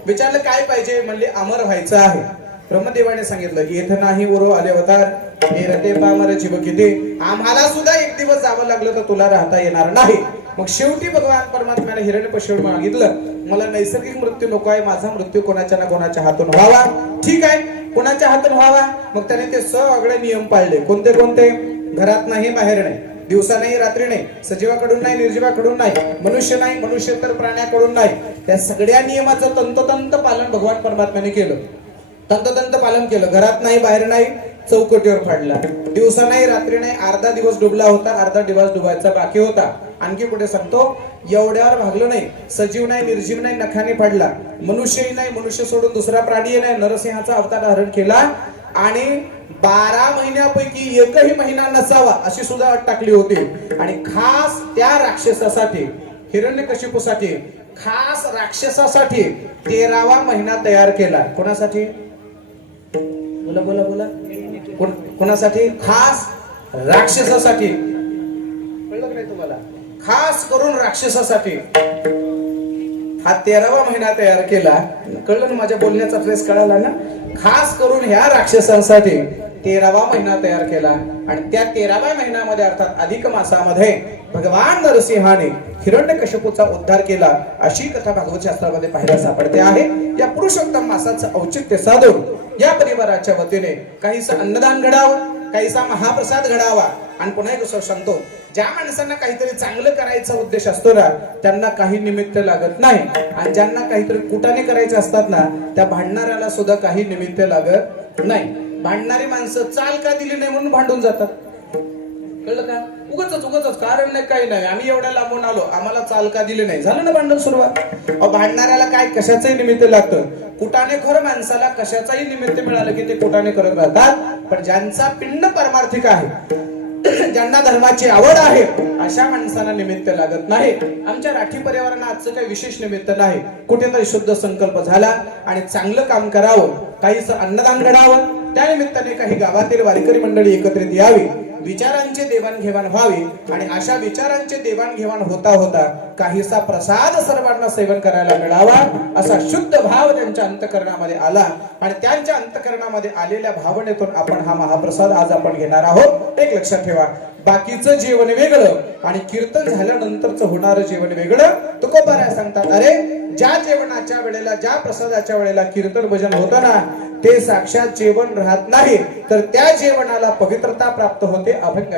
विचारलं काय पाहिजे? म्हणले अमर व्हायचं आहे. ब्रह्मदेवाने सांगितलं येथ नाही उरो आले अवतार हे रते पामर जीव किती, आम्हाला सुद्धा एक दिवस जावं लागलं तर तुला राहता येणार नाही. मग शेवटी भगवान परमात्म्याने हिरण्यकशिपूला मागितलं, मला नैसर्गिक मृत्यू नको आहे, माझा मृत्यू कोणाच्या ना कोणाच्या हातून व्हावा. ठीक आहे, कोणाच्या हातून व्हावा. मग त्याने ते सगळे नियम पाळले. कोणते कोणते? घरात नाही, बाहेर नाही, दिवसा नाही, रात्री नाही, सजीवाकडून नाही, निर्जीवाकडून नाही, मनुष्य नाही, मनुष्य तर प्राण्याकडून नाही. त्या सगळ्या नियमाचं तंतोतंत पालन भगवान परमात्म्याने केलं. तंतोतंत पालन केलं. घरात नाही, बाहेर नाही, चौकटीवर फाडला. दिवसा नाही रात्री नाही, अर्धा दिवस डुबला होता, अर्धा दिवस डुबायचा बाकी होता. आणखी पुढे सांगतो, एवढ्यावर भागलो नाही. सजीव नाही, निर्जीव नाही, नखाने फाडला. मनुष्यही नाही, मनुष्य सोडून दुसरा प्राणी नाही, नरसिंहाचा अवतार धारण केला आणि 12 महिन्यापैकी एकही महिना नसावा अशी सुद्धा अट टाकली होती. आणि खास त्या राक्षसासाठी, हिरण्यकशिपूसाठी, खास राक्षसासाठी 13वा महिना तयार केला. कोणासाठी? बोला बोला बोला. कोणासाठी? खास राक्षसासाठी. कळलं का नाही तुम्हाला? खास करून राक्षसासाठी हा 13वा महिना तयार केला. कळलं ना? माझ्या बोलण्याचा ट्रेस कळाला ना? खास करून ह्या राक्षसांसाठी 13वा महिना तयार केला. आणि त्या 13व्या महिन्यामध्ये अर्थात अधिक मासामध्ये भगवान नरसिंहाने हिरण्यकशिपूचा उद्धार केला अशी कथा भागवत शास्त्रामध्ये पाहायला सापडते आहे. या पुरुषोत्तम मासाचं औचित्य साधून या परिवाराच्या वतीने काहीसा अन्नदान घडावं, काहीसा महाप्रसाद घडावा. आणि पुन्हा एक सांगतो, ज्या माणसांना काहीतरी चांगलं करायचा उद्देश असतो ना, त्यांना काही निमित्त लागत नाही. आणि ज्यांना काहीतरी कुटाने करायचे असतात ना, त्या भांडणाऱ्याला सुद्धा काही निमित्त लागत नाही. भांडणारी माणसं चाल का दिली नाही म्हणून भांडून जातात. कळलं का? उगाच कारण नाही, काही नाही, आम्ही एवढ्या लांबून आलो, आम्हाला चाल का दिली नाही, झालं ना भांडण सुरुवात. भांडणाऱ्याला काय कशाचंही निमित्त लागतं. कुटाने खरं माणसाला कशाचाही निमित्त मिळालं की ते कुटाने करत राहतात. पण ज्यांचा पिंड परमार्थिक आहे, ज्यांना धर्माची आवड आहे, अशा माणसांना निमित्त लागत नाही. आमच्या राठी परिवारांना आजचं काही विशेष निमित्त नाही. कुठेतरी शुद्ध संकल्प झाला आणि चांगलं काम करावं, काहीच अन्नदान घडावं, त्या निमित्ताने काही गावातील वारकरी मंडळी एकत्रित यावी, विचारांची देवाणघेवाण व्हावी. आणि अशा विचारांचे देवाणघेवाण होता होता काहीसा प्रसाद सर्वांना सेवन करायला मिळावा असा शुद्ध भाव त्यांच्या अंतःकरणामध्ये आला. आणि त्यांच्या अंतःकरणामध्ये आलेल्या भावनेतून आपण हा महाप्रसाद आज आपण घेणार आहोत. एक लक्षात ठेवा, बाकीचं जेवण वेगळं आणि कीर्तन झाल्यानंतरचं होणारं जेवण वेगळं. तुकोबाराय सांगतात, अरे ज्या जेवणाच्या वेळेला, ज्या प्रसादाच्या वेळेला कीर्तन भजन होतं ना, ते साक्षात जेवण राहत नाही, तर त्या जेवणाला पवित्रता प्राप्त होते. अभंग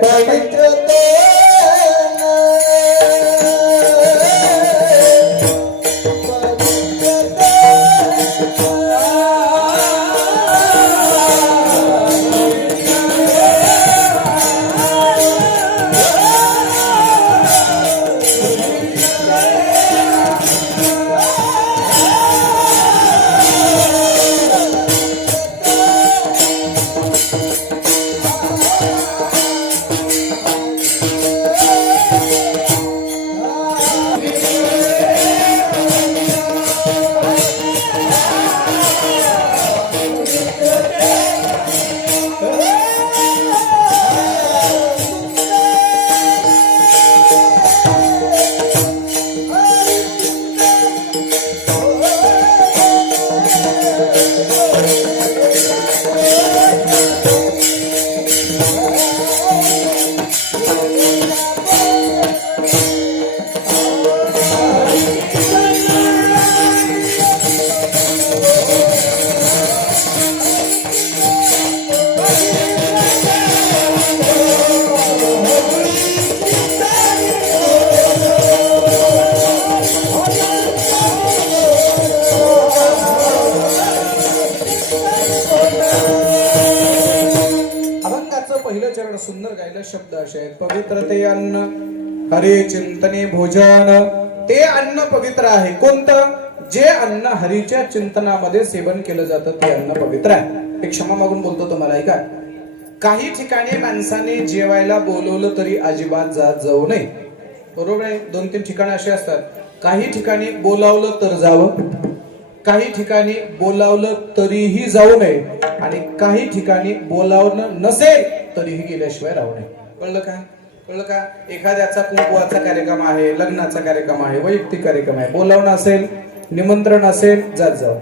सुंदर गायला शब्द असे आहेत. पवित्र ते अन्न हरे चिंतने भोजन. ते अन्न पवित्र आहे. कोणतं? जे अन्न हरीच्या चिंतनामध्ये सेवन केलं जातं ते अन्न पवित्र आहे. एक क्षमा मागून बोलतो तुम्हाला, ऐका. काही ठिकाणी माणसाने जेवायला बोलवलं तरी अजिबात जाऊ नये. बरोबर आहे? 2-3 ठिकाणी असे असतात. काही ठिकाणी बोलावलं तर जावं, काही ठिकाणी बोलावलं तरीही जाऊ नये, आणि काही ठिकाणी बोलावणं नसेल तरीही गेल्याशिवाय राहू नये. कळलं का? कळलं का? एखाद्याचा कुंकवाचा कार्यक्रम आहे, लग्नाचा कार्यक्रम आहे, वैयक्तिक कार्यक्रम आहे, बोलावणं असेल, निमंत्रण असेल, जाऊ.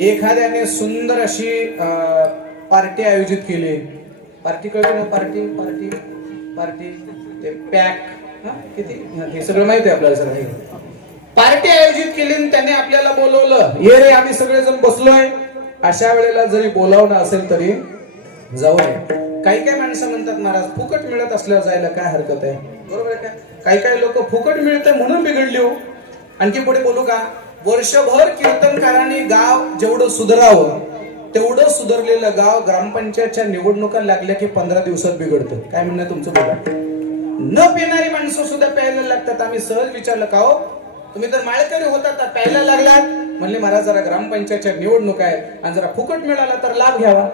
एखाद्याने सुंदर अशी पार्टी आयोजित केली. पार्टी कळते ना? पार्टी पार्टी पार्टी ते पॅक किती हे सगळं माहिती आहे आपल्याला. सगळं पार्टी आयोजित केली आणि त्याने आपल्याला बोलवलं, ये रे आम्ही सगळेजण बसलोय. अशा वेळेला जरी बोलावणं असेल तरी जाऊ नये. काही काही माणसं म्हणतात, महाराज फुकट मिळत असल्यावर जायला काय हरकत आहे? बरोबर आहे का? काही काही लोक फुकट मिळते म्हणून बिघडली हो. आणखी पुढे बोलू का? वर्षभर कीर्तनकारांनी गाव जेवढं सुधारावं तेवढं सुधारलेलं गाव ग्रामपंचायतच्या निवडणुका लागल्या की 15 दिवसात बिघडतं. काय म्हणणं तुमचं बघा. न पिणारी माणसं सुद्धा प्यायला लागतात. आम्ही सहज विचारलं का हो तुम्ही तर माळकरी होता तर प्यायला लागलात. म्हणले महाराज जरा ग्रामपंचायतच्या निवडणूक आहे आणि जरा फुकट मिळाला तर लाभ घ्यावा.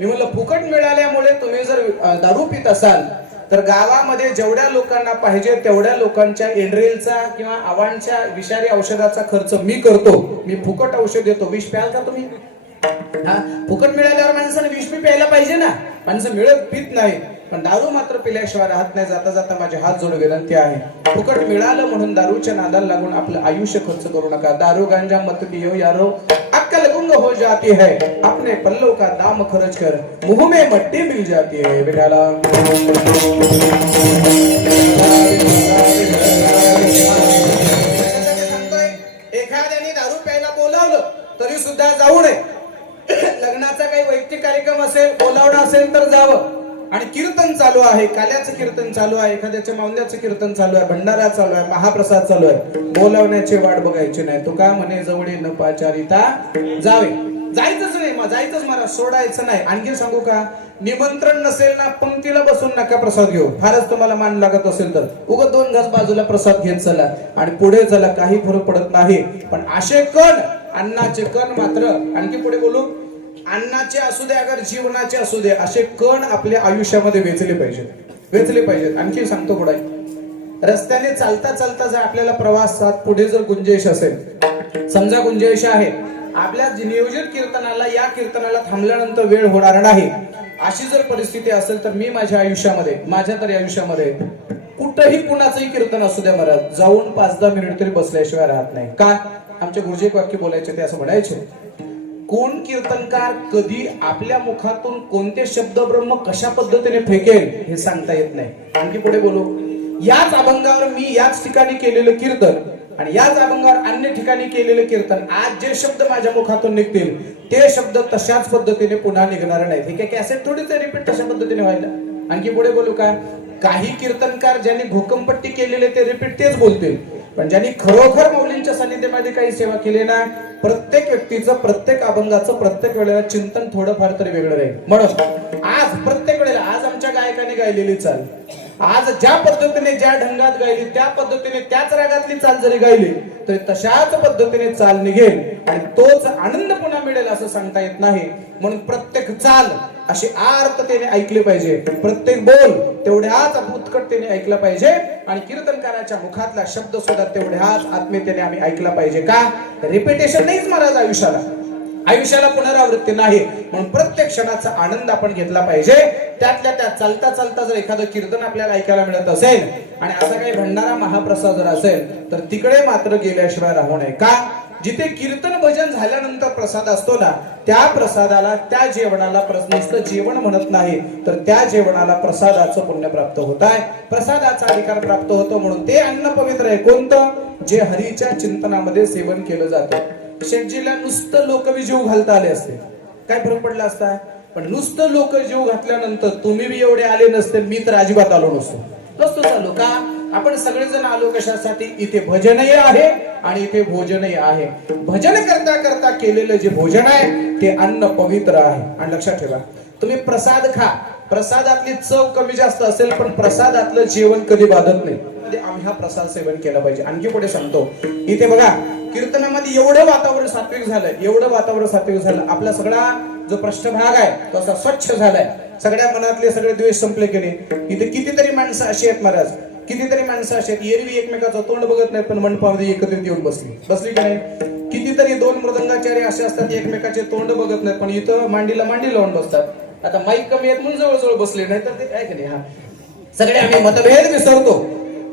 मी म्हणलं फुकट मिळाल्यामुळे तुम्ही जर दारू पित असाल तर गावामध्ये जेवढ्या लोकांना पाहिजे तेवढ्या लोकांच्या एंड्रेलचा किंवा आव्हानच्या विषारी औषधाचा खर्च मी करतो. मी फुकट औषध देतो. विष प्याल का तुम्ही? हा, फुकट मिळाल्यावर माणसाने विष बी प्यायला पाहिजे ना. माणसं मिळत पित नाही पण दारू मात्र पिल्याशिवाय राहत नाही. जाता जाता माझे हात जोडून विनंती आहे, फुकट मिळालं म्हणून दारूच्या नादाला लागून आपलं आयुष्य खर्च करू नका. दारू गांजा मत पियो यारो, अक्कल गुंग हो जाती है, अपने पल्लों का दाम खर्च कर, मुंह में मट्टी मिल जाती है. विठाला एखाद्याने दारू प्यायला बोलावलं तरी सुद्धा जाऊ नये. लग्नाचा काही वैयक्तिक कार्यक्रम असेल, बोलावणं असेल तर जावं. आणि कीर्तन चालू आहे, काल्याचं कीर्तन चालू आहे, एखाद्याच्या मावंद्याचं कीर्तन चालू आहे, भंडारा चालू आहे, महाप्रसाद चालू आहे, बोलावण्याची वाट बघायची नाही. तो का म्हणे जवळे न पाचारिता जावे. जायचंच नाही, मग जायचंच मला सोडायचं नाही. आणखी सांगू का, निमंत्रण नसेल ना पंक्तीला बसून नका प्रसाद घेऊ. फारच तुम्हाला मान लागत असेल तर उगाच 2 घास बाजूला प्रसाद घेत चला आणि पुढे चला, काही फरक पडत नाही. पण असे कण, अन्नाचे कण मात्र, आणखी पुढे बोलू, अन्नाचे असू दे अगर जीवनाचे असू दे, असे कण आपल्या आयुष्यामध्ये वेचले पाहिजेत, वेचले पाहिजेत. आणखी सांगतो पुढे, रस्त्याने चालता चालता जर आपल्याला प्रवासात पुढे जर गुंजाइश असेल, समजा गुंजाइश आहे आपल्या नियोजित कीर्तनाला, या कीर्तनाला थांबल्यानंतर वेळ होणार नाही, अशी जर परिस्थिती असेल तर मी माझ्या आयुष्यामध्ये, माझ्या तरी आयुष्यामध्ये कुठंही कुणाचंही कीर्तन असू द्या महाराज, जाऊन 5-10 मिनिट तरी बसल्याशिवाय राहत नाही. का? आमचे गुरुजी एक वाक्य बोलायचे, ते असं म्हणायचे, कोण कीर्तनकार कधी आपल्या मुखातून कोणते शब्द ब्रह्म कशा पद्धतीने फेकेल हे सांगता येत नाही. आणखी पुढे बोलू, याच अभंगावर मी याच ठिकाणी केलेलं कीर्तन आणि याच अभंगावर अन्य ठिकाणी केलेलं कीर्तन, आज जे शब्द माझ्या मुखातून निघतील ते शब्द तशाच पद्धतीने पुन्हा निघणार नाहीत. हे काय कॅसेट थोडीच रिपीट तशा पद्धतीने व्हायला. आणखी पुढे बोलू का, काही कीर्तनकार ज्यांनी भूकंपट्टी केलेले ते रिपीट तेच बोलतील, पण ज्यांनी खरोखर मौलींच्या सानिध्यामध्ये काही सेवा केली ना, प्रत्येक व्यक्तीचं, प्रत्येक अभंगाचं, प्रत्येक वेळेला चिंतन थोडंफार तरी वेगळं राहील. म्हणून आज प्रत्येक वेळेला, आज आमच्या गायकाने गायलेली चाल, आज ज्या पद्धतीने ज्या ढंगात गायली त्या पद्धतीने त्याच रागातली चाल जरी गायली तरी तशाच पद्धतीने चाल निघेल आणि तोच आनंद पुन्हा मिळेल असं सांगता येत नाही. म्हणून प्रत्येक चाल अशी आर्ततेने ऐकली पाहिजे, प्रत्येक बोल तेवढ्याच उत्कटतेने ऐकला पाहिजे आणि कीर्तनकाराच्या मुखातला शब्द सुद्धा तेवढ्याच आत्मीयतेने आम्ही ऐकला पाहिजे. का? रिपिटेशन नाहीच महाराज आयुष्याला पुनरावृत्ती नाही. म्हणून प्रत्येक क्षणाचा आनंद आपण घेतला पाहिजे. त्यातल्या त्यात चालता चालता जर एखादं कीर्तन आपल्याला ऐकायला मिळत असेल आणि असा काही भंडारा महाप्रसाद जर असेल तर तिकडे मात्र गेल्याशिवाय राहू नये. का? जिथे कीर्तन भजन झाल्यानंतर प्रसाद असतो ना, त्या प्रसादाला, त्या जेवणाला नुसतं जेवण म्हणत नाही तर त्या जेवणाला प्रसादाचं पुण्य प्राप्त होत आहे, प्रसादाचा अधिकार प्राप्त होतो. म्हणून ते अन्न पवित्र आहे. कोणतं? जे हरीच्या चिंतनामध्ये सेवन केलं जातं. शेटजीला नुसतं लोकबी जीव घालता आले असते, काय फरक पडला असता? पण नुसतं लोक जीव घातल्यानंतर तुम्ही बी एवढे आले नसते, मी तर अजिबात आलो नसतो चालू. का? आपण सगळेजण आलो कशासाठी? इथे भजनही आहे आणि इथे भोजनही आहे. भजन करता करता केलेलं जे भोजन आहे ते अन्न पवित्र आहे. आणि लक्षात ठेवा, तुम्ही प्रसाद खा, प्रसादातली चव कमी जास्त असेल पण प्रसादातलं जेवण कधी बाधत नाही. आम्ही हा प्रसाद सेवन केला पाहिजे. आणखी पुढे सांगतो, इथे बघा कीर्तनामध्ये एवढं वातावरण सात्विक झालंय, एवढं वातावरण सात्विक झालं, आपला सगळा जो पृष्ठभाग आहे तो असा स्वच्छ झालाय, सगळ्या मनातले सगळे द्वेष संपले की नाही. इथे कितीतरी माणसं अशी आहेत महाराज, कितीतरी माणसं अशी आहेत, एरवी एकमेकाचं तोंड बघत नाहीत पण मंडपामध्ये एकत्रित येऊन बसली की नाही. कितीतरी 2 मृदंगाचार्य असे असतात एकमेकाचे तोंड बघत नाहीत पण इथं मांडीला मांडी लावून बसतात. आता माईक कमी आहेत म्हणून जवळ बसले, नाही तर ते काय की नाही. हा सगळे आम्ही मतभेद विसरतो.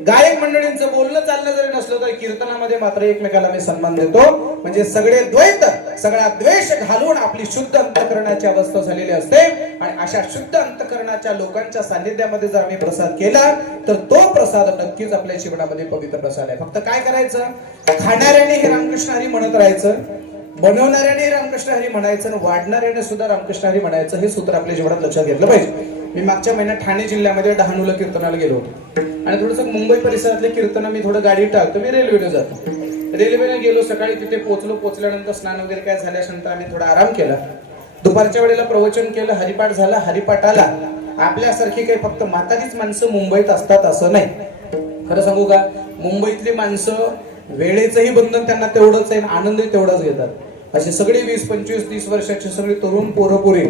गायक मंडळींचं बोलणं चालणं जरी नसलं तर कीर्तनामध्ये मात्र एकमेकाला मी सन्मान देतो. म्हणजे सगळे द्वैत, सगळा द्वेष घालून आपली शुद्ध अंतःकरणाची अवस्था झालेली असते. आणि अशा शुद्ध अंतःकरणाच्या लोकांच्या सानिध्यामध्ये जर आम्ही प्रसाद केला तर तो प्रसाद नक्कीच आपल्या जीवनामध्ये पवित्र प्रसाद आहे. फक्त काय करायचं? खाणाऱ्याने हे रामकृष्ण हरी म्हणत राहायचं, बनवणाऱ्याने रामकृष्ण हरी म्हणायचं आणि वाढणाऱ्याने सुद्धा रामकृष्ण हरी म्हणायचं. हे सूत्र आपल्या जीवनात लक्षात घेतलं पाहिजे. मी मागच्या महिन्यात ठाणे जिल्ह्यामध्ये डहाणूला कीर्तनाला गेलो होतो आणि थोडस मुंबई परिसरातले कीर्तन मी थोडं गाडी टाकतो, मी रेल्वेने जातो. रेल्वेने गेलो, सकाळी तिथे पोहोचल्यानंतर स्नान वगैरे काय झाल्यानंतर आम्ही थोडा आराम केला दुपारच्या वेळेला प्रवचन केलं, हरिपाठ झाला. हरिपाठाला आपल्यासारखी काही फक्त म्हातारीच माणसं मुंबईत असतात असं नाही. खरं सांगू का, मुंबईतली माणसं वेळेचंही बंधन त्यांना तेवढंच आहे, आनंदही तेवढाच घेतात. अशी सगळी 20, 25, 30 वर्षाची सगळी तरुण पोरं पोरी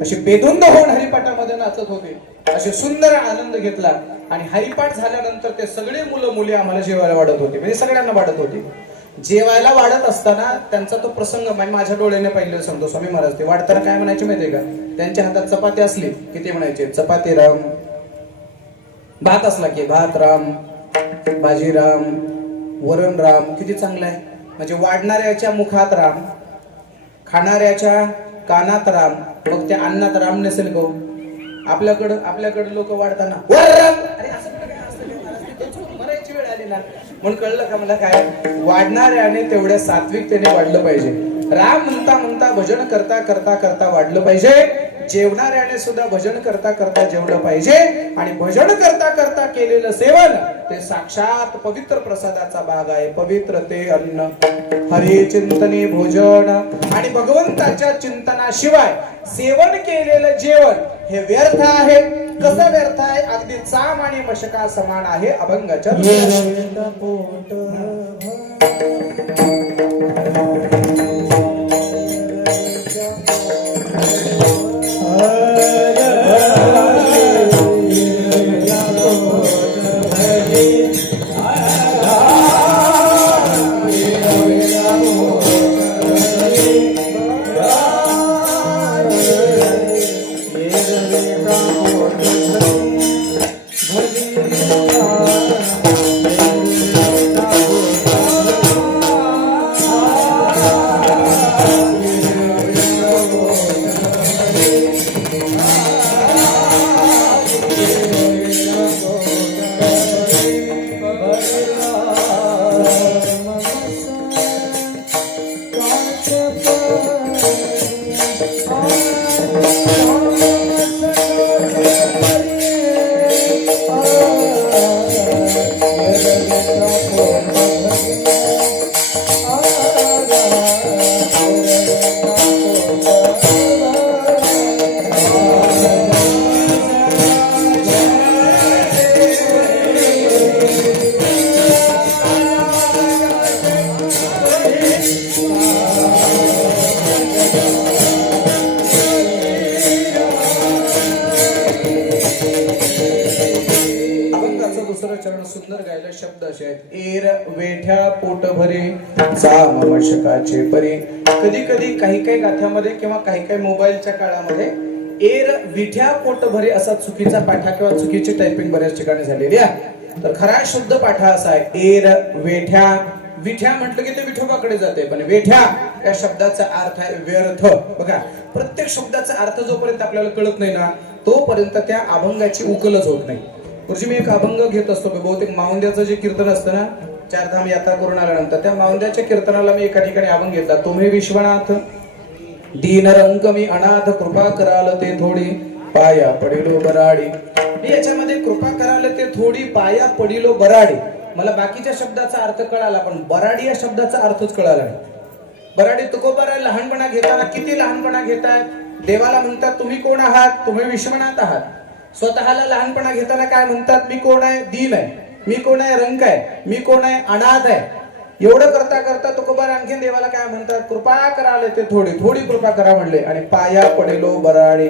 अशी बेधुंद होऊन हरिपाठामध्ये नाचत होते. असे सुंदर आनंद घेतला. आणि हरिपाठ झाल्यानंतर ते सगळे मुलं मुली आम्हाला जेवायला वाढत होते, म्हणजे सगळ्यांना वाढत होती. जेवायला वाढत असताना त्यांचा तो प्रसंग माझ्या डोळ्याने पाहिलेला सांगतो. स्वामी महाराज ते वाढताना काय म्हणायचे माहितीये का, त्यांच्या हातात चपाती असली की ते म्हणायचे चपाती राम, भात असला की भात राम, भाजी राम, वरण राम. किती चांगलं आहे, म्हणजे वाढणाऱ्याच्या मुखात राम, खाणाऱ्याच्या कानात राम. मग त्या अन्नात राम नसेल गो. आपल्याकडे लोक वाढताना वर राम, अरे असं काय असतं, मरायची वेळ आली ना. म्हणून कळलं का मला काय, वाढणाऱ्याने तेवढ्या सात्विकतेने वाढलं पाहिजे. राम म्हणता म्हणता भजन करता करता करता वाढलं पाहिजे. जेवणाऱ्याने सुद्धा भजन करता करता जेवलं पाहिजे. आणि भजन करता करता केलेलं सेवन ते साक्षात पवित्र प्रसादाचा भाग आहे. पवित्र ते अन्न, हरी चिंतने भोजन. आणि भगवंताच्या चिंतनाशिवाय सेवन केलेलं जेवण हे व्यर्थ आहे. कसं व्यर्थ आहे, अगदी चाम आणि मशका समान आहे अभंगाच्या. सुंदर गायला शब्द असे आहेत. एर वेठ्या पोट भरे चाम मशकाचे परी. कधी कधी काही काही गाथ्यामध्ये किंवा काही काही मोबाईलच्या काळामध्ये एर विठ्या पोट भरे असा चुकीचा पाठा किंवा चुकीची टायपिंग बऱ्याच ठिकाणी झालेली आहे. तर खरा शब्द पाठा असा आहे एर वेठ्या. विठ्या म्हटलं की ते विठोबाकडे जाते, पण वेठ्या या शब्दाचा अर्थ आहे व्यर्थ. बघा, प्रत्येक शब्दाचा अर्थ जोपर्यंत आपल्याला कळत नाही ना तोपर्यंत त्या अभंगाची उकलच होत नाही. गुरुजी, मी एक अभंग घेत असतो, बहुतेक माऊंद्याचं जे कीर्तन असतं ना, चारधाम यात्रा करून आल्यानंतर त्या माऊंद्याच्या कीर्तनाला मी एका ठिकाणी अभंग घेतला. तुम्ही विश्वनाथ दीन रंग मी अनाथ, कृपा कराल ते थोडी पाया पडिलो बराडी. याच्यामध्ये कृपा कराल ते थोडी पाया पडिलो बराडी. मला बाकीच्या शब्दाचा अर्थ कळाला, पण बराडी या शब्दाचा अर्थच कळाला नाही. बराडी तुकोबारा लहानपणा घेताना किती लहानपणा घेतात. देवाला म्हणतात तुम्ही कोण आहात, तुम्ही विश्वनाथ आहात. स्वतःला लहानपणा घेताना काय म्हणतात, मी कोण आहे, दीन आहे. मी कोण आहे, रंक आहे. मी कोण आहे, अनाथ आहे. एवढं करता करता तुकोबार आणखीन देवाला काय म्हणतात, कृपा कराले ते थोडी थोडी कृपा करा म्हणले. आणि पाया पडेलो बराडी.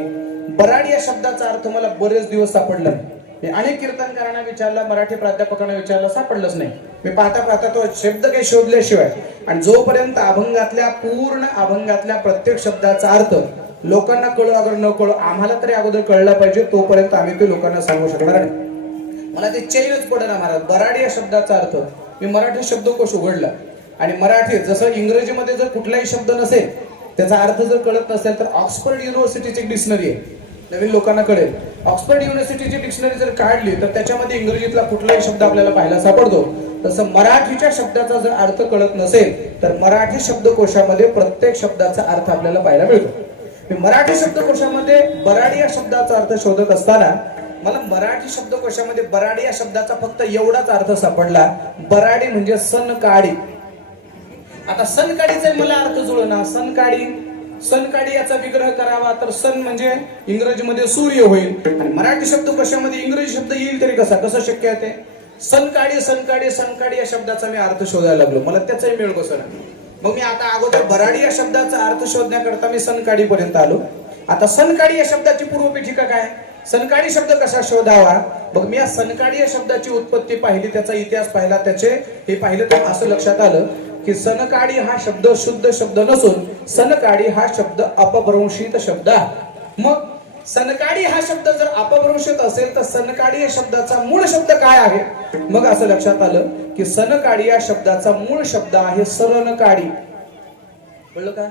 बराडी या शब्दाचा अर्थ मला बरेच दिवस सापडला नाही. मी अनेक कीर्तनकारांना विचारला, मराठी प्राध्यापकांना विचारला, सापडलंच नाही. मी पाहता पाहता तो शब्द काही शोधल्याशिवाय, आणि जोपर्यंत अभंगातल्या पूर्ण अभंगातल्या प्रत्येक शब्दाचा अर्थ लोकांना कळो अगर न कळो, आम्हाला तरी अगोदर कळला पाहिजे, तोपर्यंत आम्ही ते लोकांना सांगू शकणार नाही. मला ते चैनच पडेना महाराज. बराडी या शब्दाचा अर्थ मी मराठी शब्दकोश उघडला, आणि मराठीत जसं इंग्रजीमध्ये जर कुठलाही शब्द नसेल त्याचा अर्थ जर कळत नसेल तर ऑक्सफर्ड युनिव्हर्सिटीची डिक्शनरी आहे, नवीन लोकांना कळेल. ऑक्सफर्ड युनिव्हर्सिटीची डिक्शनरी जर काढली तर त्याच्यामध्ये इंग्रजीतला कुठलाही शब्द आपल्याला पाहायला सापडतो. तसं मराठीच्या शब्दाचा जर अर्थ कळत नसेल तर मराठी शब्दकोशामध्ये प्रत्येक शब्दाचा अर्थ आपल्याला पाहायला मिळतो. मी मराठी शब्दकोशामध्ये बराडी या शब्दाचा अर्थ शोधत असताना मला मराठी शब्दकोशामध्ये बराडी या शब्दाचा फक्त एवढाच अर्थ सापडला, बराडी म्हणजे सनकाळी. आता सनकाळीचा मला अर्थ जुळना. सनकाळी सनकाडी याचा विग्रह करावा तर सन म्हणजे इंग्रजीमध्ये सूर्य होईल आणि मराठी शब्द कशामध्ये इंग्रजी शब्द येईल तरी कसं शक्य आहे ते? सनकाडी सनकाडी सनकाडी या शब्दाचा मी अर्थ शोधायला लागलो, मला त्याचाही मेळ बसला. मग मी आता अगोदर बराडी या शब्दाचा अर्थ शोधण्याकरता मी सनकाडी पर्यंत आलो. आता सनकाडी या शब्दाची पूर्वपीठिका काय, सनकाडी शब्द कसा शोधावा? मग मी या सनकाडी या शब्दाची उत्पत्ती पाहिली, त्याचा इतिहास पाहिला, त्याचे हे पाहिलं तर असं लक्षात आलं की सनकाडी हा शब्द शुद्ध शब्द नसून सनकाडी हा शब्द अपभ्रंशित शब्द आहे. मग सनकाडी हा शब्द जर अपभ्रंशित असेल तर सनकाडी या शब्दाचा मूळ शब्द काय आहे? मग असं लक्षात आलं की सनकाडी या शब्दाचा मूळ शब्द आहे सरणकाडी. कळलं का?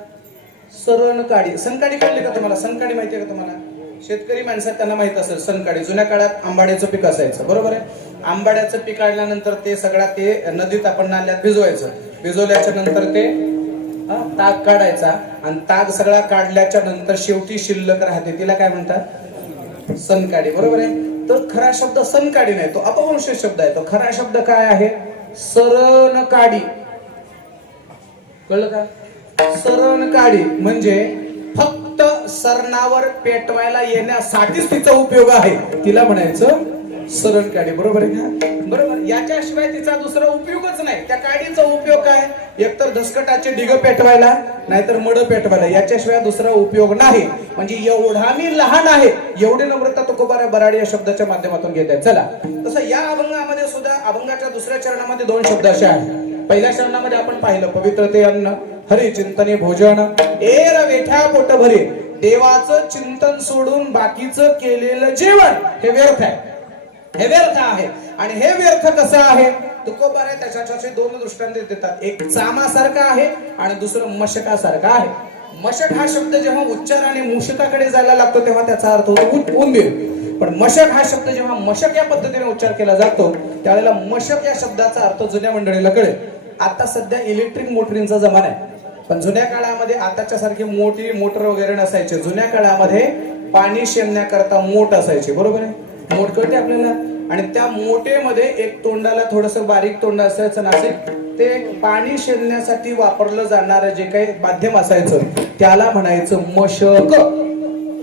सरणकाडी. सनकाडी कळली का तुम्हाला? सनकाडी माहितीये का तुम्हाला? शेतकरी माणसं त्यांना माहित असेल सनकाडी. जुन्या काळात आंबाड्याचं पीक असायचं, बरोबर आहे. आंबाड्याचं पीक काढल्यानंतर ते सगळं ते नदीत आपण नाल्यात भिजवायचं. भिजवल्याच्या नंतर ते ताग काढायचा आणि ताग सगळा काढल्याच्या नंतर शेवटी शिल्लक राहते, तिला काय म्हणतात? सनकाडी, बरोबर आहे. तर खरा शब्द सनकाडी नाही, तो अपभ्रंशित शब्द आहे. तो खरा शब्द काय आहे? सरणकाडी. कळलं का? सरणकाडी म्हणजे फक्त सरणावर पेटवायला येण्यासाठीच तिचा उपयोग आहे, तिला म्हणायचं सरणकाडी. बरोबर आहे का? बरोबर. याच्याशिवाय तिचा दुसरा उपयोगच नाही. त्या काडीचा उपयोग काय? एकतर धसकटाचे डिग पेटवायला, नाहीतर मड पेटवायला. याच्याशिवाय दुसरा उपयोग नाही. म्हणजे एवढा मी लहान आहे एवढी नम्रता तुकोबा बराडी या शब्दाच्या माध्यमातून घेत आहे. चला, तसं या अभंगामध्ये सुद्धा अभंगाच्या दुसऱ्या चरणामध्ये दोन शब्द असे आहेत. पहिल्या चरणामध्ये आपण पाहिलं पवित्र ते अन्न, हरी चिंतने भोजन, एर वेठ्या पोट भरे. देवाचं चिंतन सोडून बाकीचं केलेलं जेवण हे व्यर्थ आहे, हे व्यर्थ आहे. आणि हे व्यर्थ कसं आहे? तुकोबारा त्याच्याचे दोन दृष्टांत देतात. एक चामासारखा आहे आणि दुसरं मशकासारखा आहे. मशक हा शब्द जेव्हा उच्चाराने मूषकाकडे जायला लागतो तेव्हा त्याचा अर्थ होतो उंदीर. पण मशक हा शब्द जेव्हा मशक या पद्धतीने उच्चार केला जातो त्यावेळेला मशक या शब्दाचा अर्थ जुन्या मंडळीला कळेल. आता सध्या इलेक्ट्रिक मोटरींचा जमाना आहे, पण जुन्या काळामध्ये आताच्या सारखी मोठी मोटर वगैरे नसायचे. जुन्या काळामध्ये पाणी शेणण्याकरता मोठ असायची, बरोबर आहे. मोठ कळते आपल्याला. आणि त्या मोठेमध्ये एक तोंडाला थोडस बारीक तोंड असायचं नाशिक, ते पाणी शेणण्यासाठी वापरलं जाणारं जे काही माध्यम असायचं त्याला म्हणायचं मशक.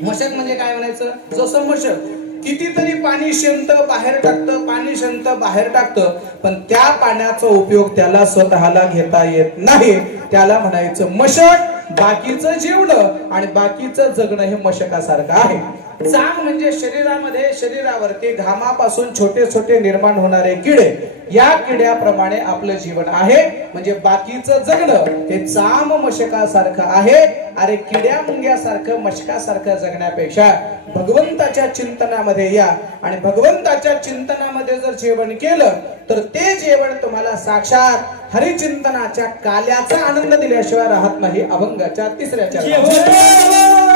मशक म्हणजे काय म्हणायचं? जसं मशक कितीतरी पाणी शेणतं बाहेर टाकतं, पाणी शेणतं बाहेर टाकतं, पण त्या पाण्याचा उपयोग त्याला स्वतःला घेता येत नाही, त्याला म्हणायचं मशक. बाकीचं जेवणं आणि बाकीचं जगणं हे मशकासारखं आहे. चांग म्हणजे शरीरामध्ये शरीरावरती घामापासून छोटे छोटे निर्माण होणारे किडे, या किड्याप्रमाणे आपलं जीवन आहे. म्हणजे बाकीचं जगणं हे चाम मशकासारखं आहे. अरे किड्या मुंग्यासारखं मशकासारखं जगण्यापेक्षा भगवंताच्या चिंतनामध्ये या आणि भगवंताच्या चिंतनामध्ये जर जेवण केलं तर ते जेवण तुम्हाला साक्षात हरिचिंतनाच्या काल्याचा आनंद दिल्याशिवाय राहत नाही. अभंगाच्या तिसऱ्या चरणात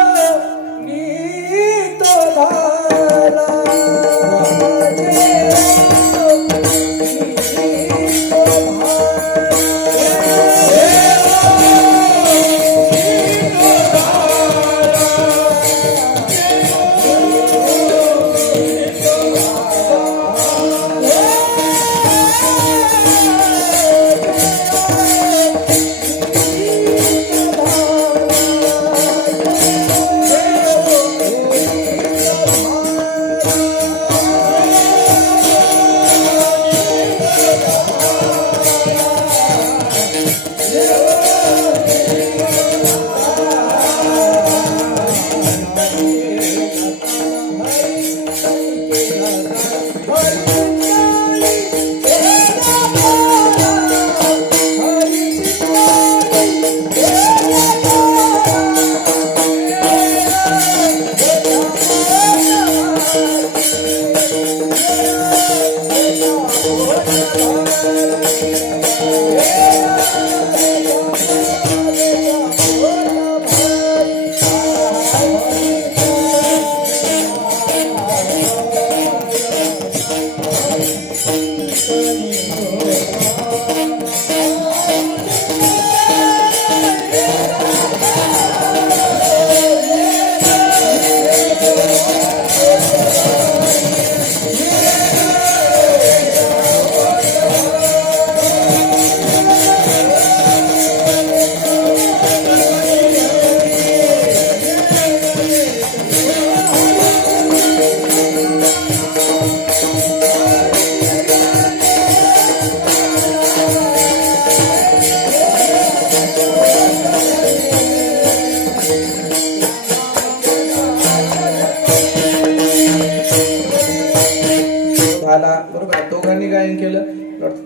झाला, बरोबर आहे. दोघांनी गायन केलं,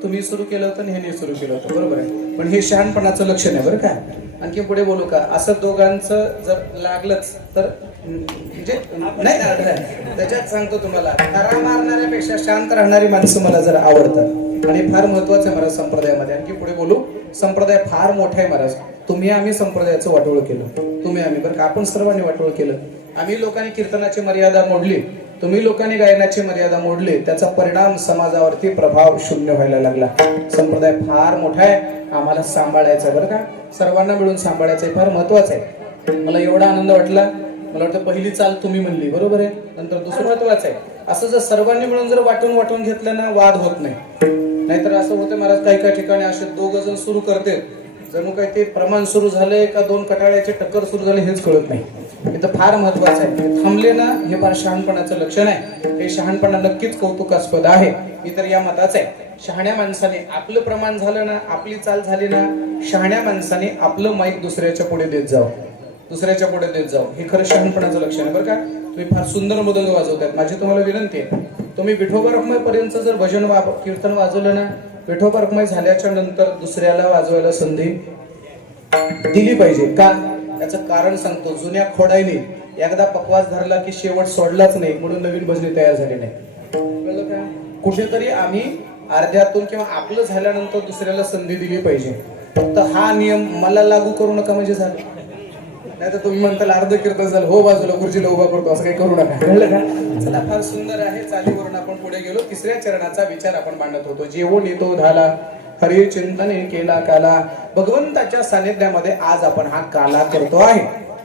तुम्ही सुरू केलं होतं आणि ह्याने सुरू केलं होतं, बरोबर आहे. पण हे शहाणपणाचं लक्षण आहे बरं का. आणखी पुढे बोलू का? असं दोघांचं जर लागलंच तर म्हणजे नाही, त्याच्यात सांगतो तुम्हाला, तारा मारणाऱ्यापेक्षा शांत राहणारी माणसं मला जरा आवडतात आणि फार महत्वाचं आहे महाराज संप्रदायामध्ये. आणखी पुढे बोलू. संप्रदाय फार मोठा आहे महाराज. तुम्ही आम्ही संप्रदायाचं वाटोळ केलं, तुम्ही आम्ही बरं का, आपण सर्वांनी वाटोळ केलं. आम्ही लोकांनी कीर्तनाची मर्यादा मोडली, तुम्ही लोकांनी गायनाची मर्यादा मोडली, त्याचा परिणाम समाजावरती प्रभाव शून्य व्हायला लागला. संप्रदाय फार मोठा आहे, आम्हाला सांभाळायचा बरं का, सर्वांना मिळून सांभाळायचं आहे, फार महत्वाचं आहे. मला एवढा आनंद वाटला, मला वाटतं पहिली चाल तुम्ही म्हणली, बरोबर आहे. नंतर दुसरं महत्वाचं आहे, असं जर सर्वांनी मिळून जर वाटून घेतलं ना, वाद होत नाही. नाहीतर असं होतं महाराज, काही काही ठिकाणी असे दोघं जण सुरू करते, जणू काही ते प्रमाण सुरू झाले का दोन कटाळ्याचे टक्कर सुरू झाले हेच कळत नाही. इथं फार महत्वाचं आहे, थांबले ना हे फार शहाणपणाचं लक्षण आहे. हे शहाणपणा नक्कीच कौतुकास्पद आहे. मी तर या मताच आहे. शहाण्या माणसाने आपलं प्रमाण झालं ना, आपली चाल झाली ना, शहाण्या माणसाने आपलं माईक दुसऱ्याच्या पुढे देत जावं, दुसऱ्याच्या पुढे देत जावं, हे खरं शहाणपणाचं लक्षण आहे बरं का. तुम्ही फार सुंदर मृदंग वाजवतायत, माझी तुम्हाला विनंती आहे, तुम्ही विठोबा रखुमाई पर्यंत जर भजन कीर्तन वाजवलं ना, विठोबा रखुमाई झाल्याच्या नंतर दुसऱ्याला वाजवायला संधी दिली पाहिजे का? त्याचं कारण सांगतो. जुन्या खोडाईने एकदा पकवास धरला की शेवट सोडलाच नाही, म्हणून नवीन भजनी तयार झाली नाही. कळलं का? कुठेतरी आम्ही अर्ध्यातून किंवा आपलं झाल्यानंतर दुसऱ्याला संधी दिली पाहिजे. फक्त हा नियम मला लागू करू नका म्हणजे झालं. नाही तर तुम्ही म्हणताल अर्ध कीर्तन झालं, हो बाजूला खुर्चीला उभा करतो, असं काही करू नका. कळलं का? चला, फार सुंदर आहे. चालीवरून आपण पुढे गेलो. तिसऱ्या चरणाचा विचार आपण मांडत होतो. जेवो नेतो झाला हरी चिंतने केला काला. भगवंताच्या सानिध्यामध्ये आज आपण हा काला करतो आहे.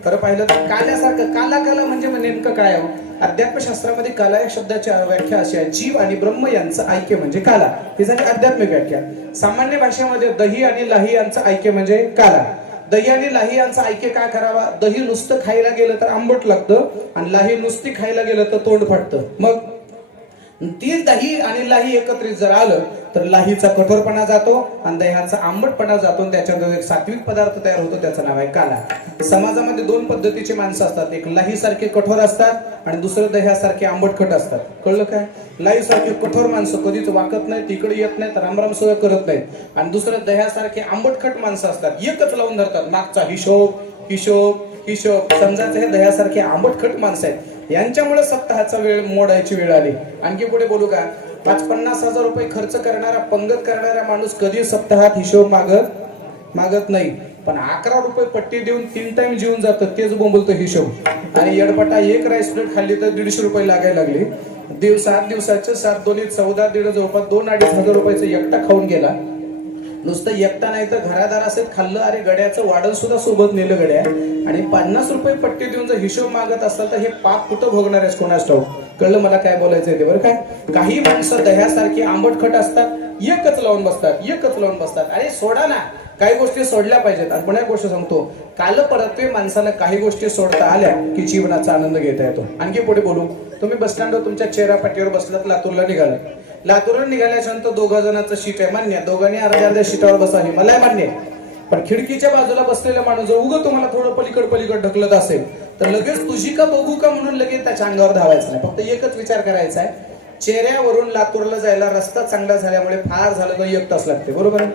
खरं पाहिलं तर काल्यासारखं, काला म्हणजे नेमकं काय आहे? अध्यात्मशास्त्रामध्ये काला या शब्दाची व्याख्या अशी आहे, जीव आणि ब्रह्म यांचं ऐक्य म्हणजे काला. ही झाली आध्यात्मिक व्याख्या. सामान्य भाषेमध्ये दही आणि लाही यांचं ऐक्य म्हणजे काला. दही आणि लाही यांचं ऐक्य काय करावा? दही नुसतं खायला गेलं तर आंबट लागतं आणि लाही नुसती खायला गेलं तर तोंड फाटतं. मग ती दही आणि लाही एकत्रित जर आलं तर लाहीचा कठोरपणा जातो आणि दह्याचा आंबटपणा जातो आणि त्याच्यातून एक सात्विक पदार्थ तयार होतो, त्याचं नाव आहे काला. समाजामध्ये दोन पद्धतीचे माणसं असतात, एक लाही सारखे कठोर असतात आणि दुसरं दह्यासारखे आंबटखट असतात. कळलं काय? लाही सारखे कठोर माणसं कधीच वाकत नाही, तिकडे येत नाही, रामराम सुद्धा करत नाहीत. आणि दुसरं दह्यासारखे आंबटखट माणसं असतात, एकच लावून धरतात, मागचा हिशोब हिशोब हिशोब. समजायचं हे दह्यासारखे आंबटखट माणसं आहेत, यांच्यामुळे सप्ताहाचा वेळ मोडायची वेळ आली. आणखी पुढे बोलू का? 50-50 हजार रुपये खर्च करणारा, पंगत करणारा माणूस कधी सप्ताहात हिशोब मागत नाही. पण 11 रुपये पट्टी देऊन 3 टाइम जेवून जातं, तेच बोंबलतो हिशोब. आणि येडपटा एक राईस प्लेट खाल्ली तर 150 रुपये लागायला लागले. 7 दिवसाचे 7 दोन्ही 14 दीड जवळपास 2-2.5 हजार रुपयाचं एकटा खाऊन गेला. नुसतं एकटा नाही तर घरादार असेल खाल्लं. अरे गड्याचं वाढण सुद्धा सोबत नेलं गड्या. आणि 50 रुपये पट्टी देऊन जर हिशोब मागत असाल तर हे पाप कुठं भोगणार आहेस कोणास ठाऊक. कळलं मला काय बोलायचंय ते बरं काय. काही माणसं दह्यासारखी आंबटखट असतात, एकच लावून बसतात. अरे सोडा ना, काही गोष्टी सोडल्या पाहिजेत. आणि पुन्हा एक गोष्ट सांगतो, काल परत्वे माणसाला काही गोष्टी सोडता आल्या की जीवनाचा आनंद घेता येतो. आणखी पुढे बोलू. तुम्ही बस स्टँडवर तुमच्या चेहरा पाठीवर बसलात, लातूरला निघाला. लातूरला निघाल्याच्या नंतर 2 जणांचं सीट आहे, मान्य. दोघांनी अर्ध्या सीटावर बसावी, मला मान्य. पण खिडकीच्या बाजूला बसलेला माणूस जर उगं तुम्हाला थोडं पलीकड ढकलत असेल तर लगेच तुझी का बघू का म्हणून लगेच त्याच्या अंगावर धावायचं नाही. फक्त एकच विचार करायचा आहे, चेहऱ्यावरून लातूरला जायला रस्ता चांगला झाल्यामुळे फार झालं तर 1 तास लागते, बरोबर आहे?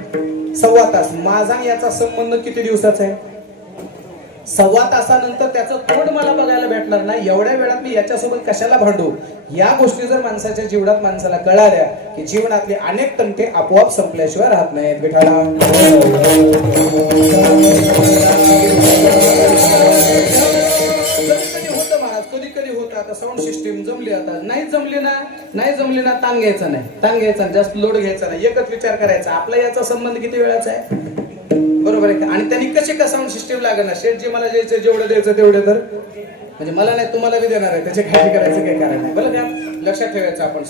1.25 तास. माझा याचा संबंध किती दिवसाचा आहे? 1.25 तासानंतर त्याचं तोंड मला बघायला भेटणार नाही. एवढ्या वेळात मी याच्यासोबत कशाला भांडू? या गोष्टी जर माणसाच्या जीवनात माणसाला कळाल्या की जीवनातले अनेक तंटे आपोआप संपल्याशिवाय राहत नाहीत. विठाला कधी होतं. आता साऊंड सिस्टीम जमली, आता नाही जमली ना ताण घ्यायचा नाही, जास्त लोड घ्यायचा नाही. एकच विचार करायचा, आपला याचा संबंध किती वेळाचा आहे, बरोबर आहे का? आणि त्यांनी कशी का साऊंड सिस्टीम लागणार? शेठजी मला द्यायचं, जेवढं द्यायचं तेवढे तर म्हणजे मला नाही तुम्हाला बी देणार आहे, त्याची काळजी करायचं काही कारण नाही. बरं, त्या लक्षात ठेवायचं आपण.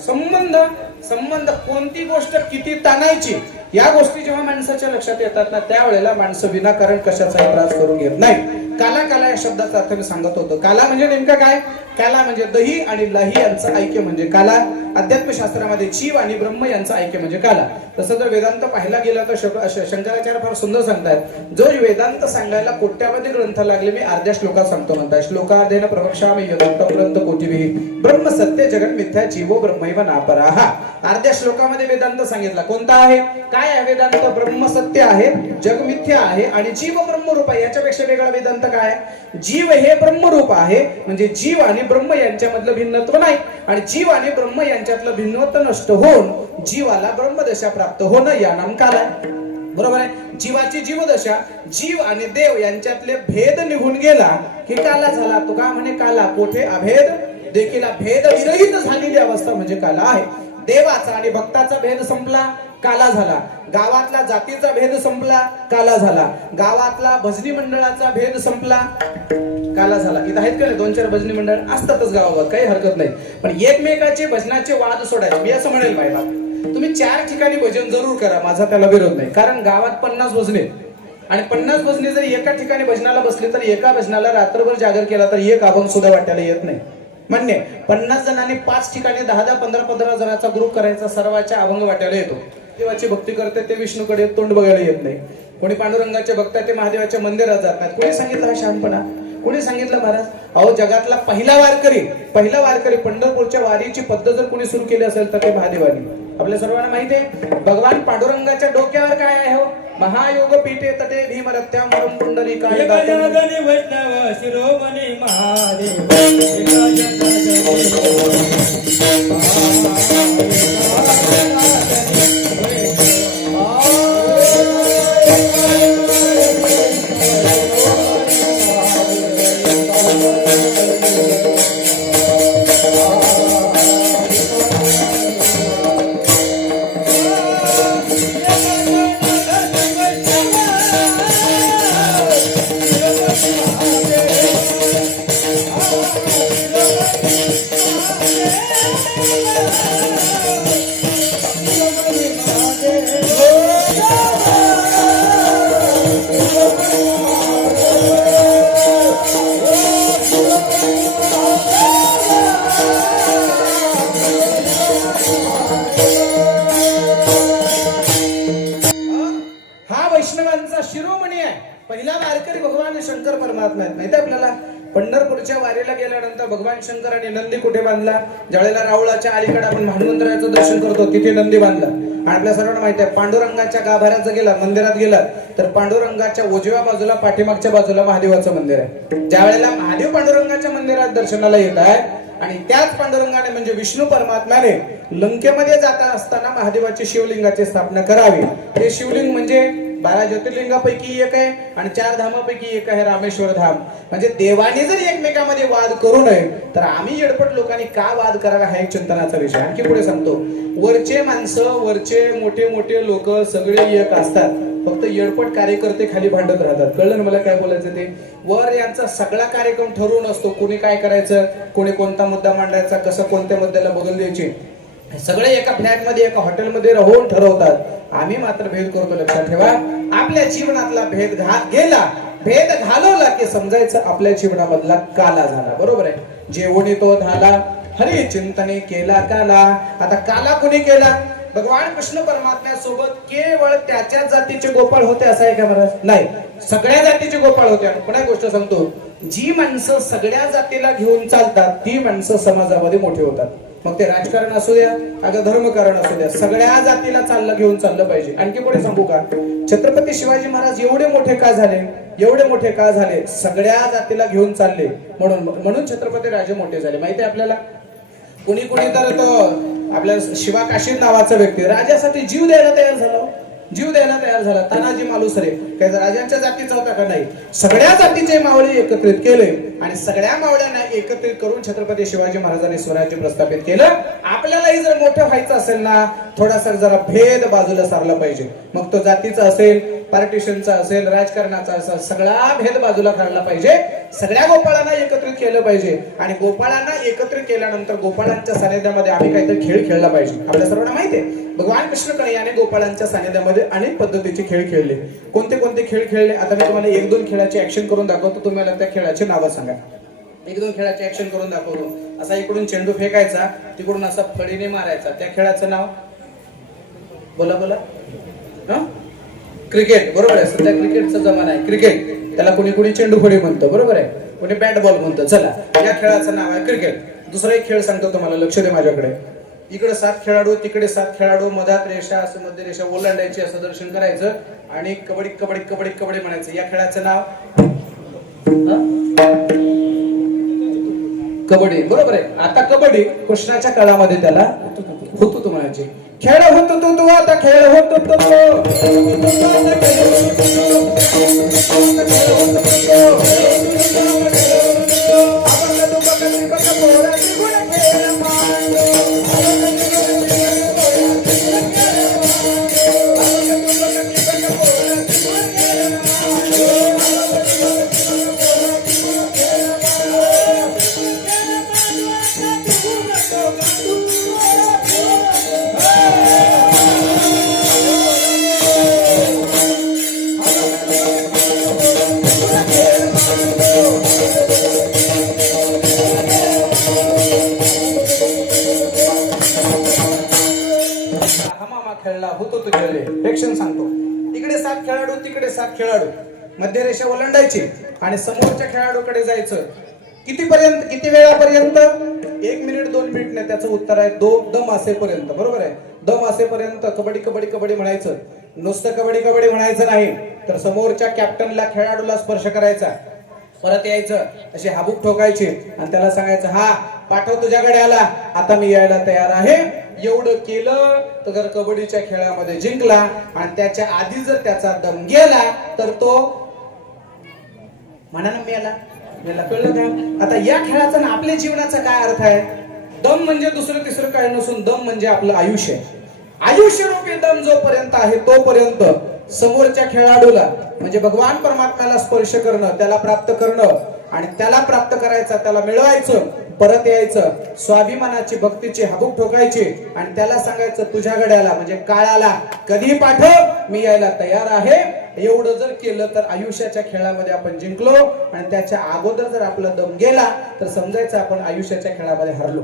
संबंध कोणती गोष्ट किती ताणायची, या गोष्टी जेव्हा माणसाच्या लक्षात येतात ना, त्यावेळेला माणसं विनाकारण कशाचा त्रास करून घेत नाही. काला काला या शब्दाचा अर्थ मी सांगत होतो. काला म्हणजे नेमकं काय? काला म्हणजे दही आणि लाही यांचं ऐक्य म्हणजे काला. अध्यात्मशास्त्रामध्ये जीव आणि ब्रह्म यांचं ऐक्य म्हणजे काला. तसं जर वेदांत पाहायला गेला तर शंकराचार्य फार सुंदर सांगतात. जो वेदांत सांगायला कोट्यावधी ग्रंथ लागले, मी अर्ध्या श्लोकात सांगतो म्हणतात. श्लोकार्धेन प्रवक्ष्यामि वेदांत ग्रंथ कोटिभिः ब्रह्म सत्य जगन मिथ्या जीवो ब्रह्मैव नापराः. अर्ध्या श्लोकामध्ये वेदांत सांगितला. कोणता आहे? काय आहे वेदांत? ब्रह्म सत्य आहे, जग मिथ्या आहे आणि जीव ब्रह्मरूप आहे. याच्यापेक्षा वेगळा वेदांत काय? जीव हे ब्रह्मरूप आहे, म्हणजे जीव आणि ब्रह्म यांच्यामधलं भिन्नत्व नाही आणि जीव आणि ब्रह्म यांच्यातलं भिन्नत्व नष्ट होऊन जीवाला ब्रह्मदशा प्राप्त होणं या नाम काल आहे. बरोबर आहे. जीवाची जीवदशा, जीव आणि देव यांच्यातले भेद निघून गेला की काला झाला. तो का म्हणे काला कोठे अभेद देखील भेद विरहित झालेली अवस्था म्हणजे काला आहे. देवाचा आणि भक्ताचा भेद संपला, काला झाला. गावातला जातीचा भेद संपला, काला झाला. गावातला भजनी मंडळाचा भेद संपला, काला झाला. इथं आहेत का नाही 2-4 भजनी मंडळ असतातच गावात, काही हरकत नाही. पण एकमेकाचे भजनाचे वाद सोडायचे. मी असं म्हणेल बायबा, तुम्ही 4 ठिकाणी भजन जरूर करा, माझा त्याला विरोध नाही. कारण गावात 50 भजने आणि 50 भजने जर एका ठिकाणी भजनाला बसले तर एका भजनाला रात्रभर जागर केला तर एक अभंग सुद्धा वाटायला येत नाही. मान्य. 50 जणांनी 5 ठिकाणी 10-10, 15-15 जणांचा ग्रुप करायचा, सर्वांच्या अभंग वाटायला येतो. देवाची भक्ती करते ते विष्णूकडे तोंड बघायला येत नाही. कोणी पांडुरंगाचे भक्त ते महादेवाच्या मंदिरात जात नाहीत. कोणी सांगितलं हा शहाणपणा? कोणी सांगितलं महाराज? अहो जगातला पहिला वारकरी पंढरपूरच्या वारीची पद्धत जर कोणी सुरू केली असेल तर ते महादेवानी. आपल्या सर्वांना माहिती आहे भगवान पांडुरंगाच्या डोक्यावर काय आहे? हो महायोग पीठे तटे भीमरत्या मरुण पुंडरी काय वैष्णव शिरोमणी महादेव. शिरोमणी आहे. पहिला वारकरी भगवान शंकर परमात्मा आहेत. माहिती आपल्याला पंढरपूरच्या वारीला गेल्यानंतर भगवान शंकराने नंदी कुठे बांधला? ज्यावेळेला रावळाच्या अलीकडे आपण भानुमंदिराचं दर्शन करतो तिथे नंदी बांधला. आणि आपल्या सर्वांना माहिती आहे पांडुरंगाच्या गाभाऱ्यात जर गेला, मंदिरात गेला तर पांडुरंगाच्या उजव्या बाजूला पाठीमागच्या बाजूला महादेवाचं मंदिर आहे. ज्या वेळेला महादेव पांडुरंगाच्या मंदिरात दर्शनाला येत आहे आणि त्याच पांडुरंगाने म्हणजे विष्णू परमात्म्याने लंकेमध्ये जाता असताना महादेवाची शिवलिंगाची स्थापना करावी. ते शिवलिंग म्हणजे 12 ज्योतिर्लिंगापैकी एक आहे आणि 4 धामापैकी एक आहे रामेश्वर धाम. म्हणजे देवाने जर एकमेकांमध्ये वाद करू नये तर आम्ही येडपट लोकांनी का वाद करावा हा एक चिंतनाचा विषय. आणखी पुढे सांगतो. वरचे माणसं, वरचे मोठे मोठे लोक सगळे एक असतात, फक्त येडपट कार्यकर्ते खाली भांडत राहतात. कळलं ना मला काय बोलायचं ते? वर यांचा सगळा कार्यक्रम ठरवून असतो, कोणी काय करायचं, कोणी कोणता मुद्दा मांडायचा, कसं कोणत्या मुद्द्याला बदल द्यायचे, सगळे एका फ्लॅटमध्ये एका हॉटेलमध्ये राहून ठरवतात. आम्ही मात्र भेद करतो. लक्षात ठेवा, आपल्या जीवनातला भेद गेला, भेद घालवला की समजायचं आपल्या जीवनामधला काला झाला. बरोबर आहे. जेवणी तो झाला हरी चिंतने केला काला. आता काला कोणी केला? भगवान कृष्ण परमात्म्यासोबत केवळ त्याच्याच जातीचे गोपाळ होते असं आहे का महाराज? नाही, सगळ्या जातीचे गोपाळ होते. आणि पुन्हा गोष्ट सांगतो, जी माणसं सगळ्या जातीला घेऊन चालतात ती माणसं समाजामध्ये मोठे होतात. मग ते राजकारण असू द्या, अगं धर्मकारण असू द्या, सगळ्या जातीला घेऊन चाललं पाहिजे. आणखी पुढे सांगू का? छत्रपती शिवाजी महाराज एवढे मोठे का झाले? एवढे मोठे का झाले? सगळ्या जातीला घेऊन चालले म्हणून छत्रपती राजे मोठे झाले. माहिती आहे आपल्याला? कुणी तर तो आपल्या शिवा काशीद नावाचा व्यक्ती राजासाठी जीव द्यायला तयार झाला. तानाजी मालुसरे काही राजांच्या जातीचा होता का? नाही. सगळ्या जातीचे मावळे एकत्रित केले आणि सगळ्या मावळ्यांना एकत्रित करून छत्रपती शिवाजी महाराजांनी स्वराज्य प्रस्थापित केलं. आपल्यालाही जर मोठं व्हायचं असेल ना, थोडासा जरा भेद बाजूला सारला पाहिजे. मग तो जातीचा असेल, पार्टिशनचा असेल, राजकारणाचा असेल, सगळा भेद बाजूला काढला पाहिजे. सगळ्या गोपाळांना एकत्रित केलं पाहिजे आणि गोपाळांना एकत्रित केल्यानंतर गोपाळांच्या सानिध्यामध्ये आम्ही काहीतरी खेळ खेळला पाहिजे. आपल्या सर्वांना माहिती आहे भगवान कृष्ण कन्हैयाने गोपाळांच्या सानिध्यामध्ये अनेक पद्धतीचे खेळ खेळले. कोणते कोणते खेळ खेळले आता मी तुम्हाला 1-2 खेळाची ऍक्शन करून दाखवतो. तुम्हाला त्या खेळाची नावं सांगा. 1-2 खेळाची ऍक्शन करून दाखवतो. असा इकडून चेंडू फेकायचा, तिकडून असा फळीने मारायचा. त्या खेळाचं नाव बोला बोला. क्रिकेट. बरोबर आहे. सध्या क्रिकेटचा जमाना आहे. क्रिकेट. त्याला कोणी कोणी चेंडू फळी म्हणतं. बरोबर आहे. कोणी बॅट बॉल म्हणतं. चला, या खेळाचं नाव आहे क्रिकेट. दुसरा एक खेळ सांगतो तुम्हाला, लक्ष दे माझ्याकडे. इकडे 7 खेळाडू, तिकडे 7 खेळाडू, मधात रेषा, असं मध्ये रेषा ओलांडायची, असं दर्शन करायचं आणि कबड्डी कबड्डी कबड्डी कबड्डी म्हणायचं. या खेळाचं नाव कबड्डी. बरोबर आहे. आता कबड्डी कृष्णाच्या काळामध्ये त्याला हुतुतू म्हणायचे. खेळ होतो तो आता खेळ होतो तो खेळला होतो तो खेळले. ऍक्शन सांगतो. इकडे 7 खेळाडू, तिकडे 7 खेळाडू, मध्य रेषा ओलांडायची आणि समोरच्या खेळाडूकडे जायचं. किती वेळापर्यंत? 1 मिनिट 2 मिनिट नाही. त्याचं उत्तर आहे दम असेपर्यंत. बरोबर आहे. दम असेपर्यंत कबड्डी कबड्डी कबड्डी म्हणायचं. नुसतं कबड्डी कबड्डी म्हणायचं नाही, तर समोरच्या कॅप्टनला, खेळाडूला स्पर्श करायचा, परत यायचं, अशी हाबूक ठोकायची आणि त्याला सांगायचं, हा पाठव तुझ्या गड्याला, आता मी यायला तयार आहे. एवढं केलं तर जर कबड्डीच्या खेळामध्ये जिंकला आणि त्याच्या आधी जर त्याचा दम गेला तर तो म्हणा ना मेला. कळलं का? आता या खेळाचा ना आपल्या जीवनाचा काय अर्थ आहे? दम म्हणजे दुसरं तिसरं काय नसून दम म्हणजे आपलं आयुष्य. आयुष्य रूपी दम जोपर्यंत आहे तोपर्यंत समोरच्या खेळाडूला म्हणजे भगवान परमात्म्याला स्पर्श करणं, त्याला प्राप्त करणं आणि त्याला प्राप्त करायचं, त्याला मिळवायचं, परत यायचं, स्वाभिमानाची भक्तीची हाबूक ठोकायची आणि त्याला सांगायचं तुझ्या गड्याला म्हणजे काळाला कधी पाठव, मी यायला तयार आहे. एवढं जर केलं तर आयुष्याच्या खेळामध्ये आपण जिंकलो आणि त्याच्या अगोदर जर आपला दम गेला तर समजायचं आपण आयुष्याच्या खेळामध्ये हरलो.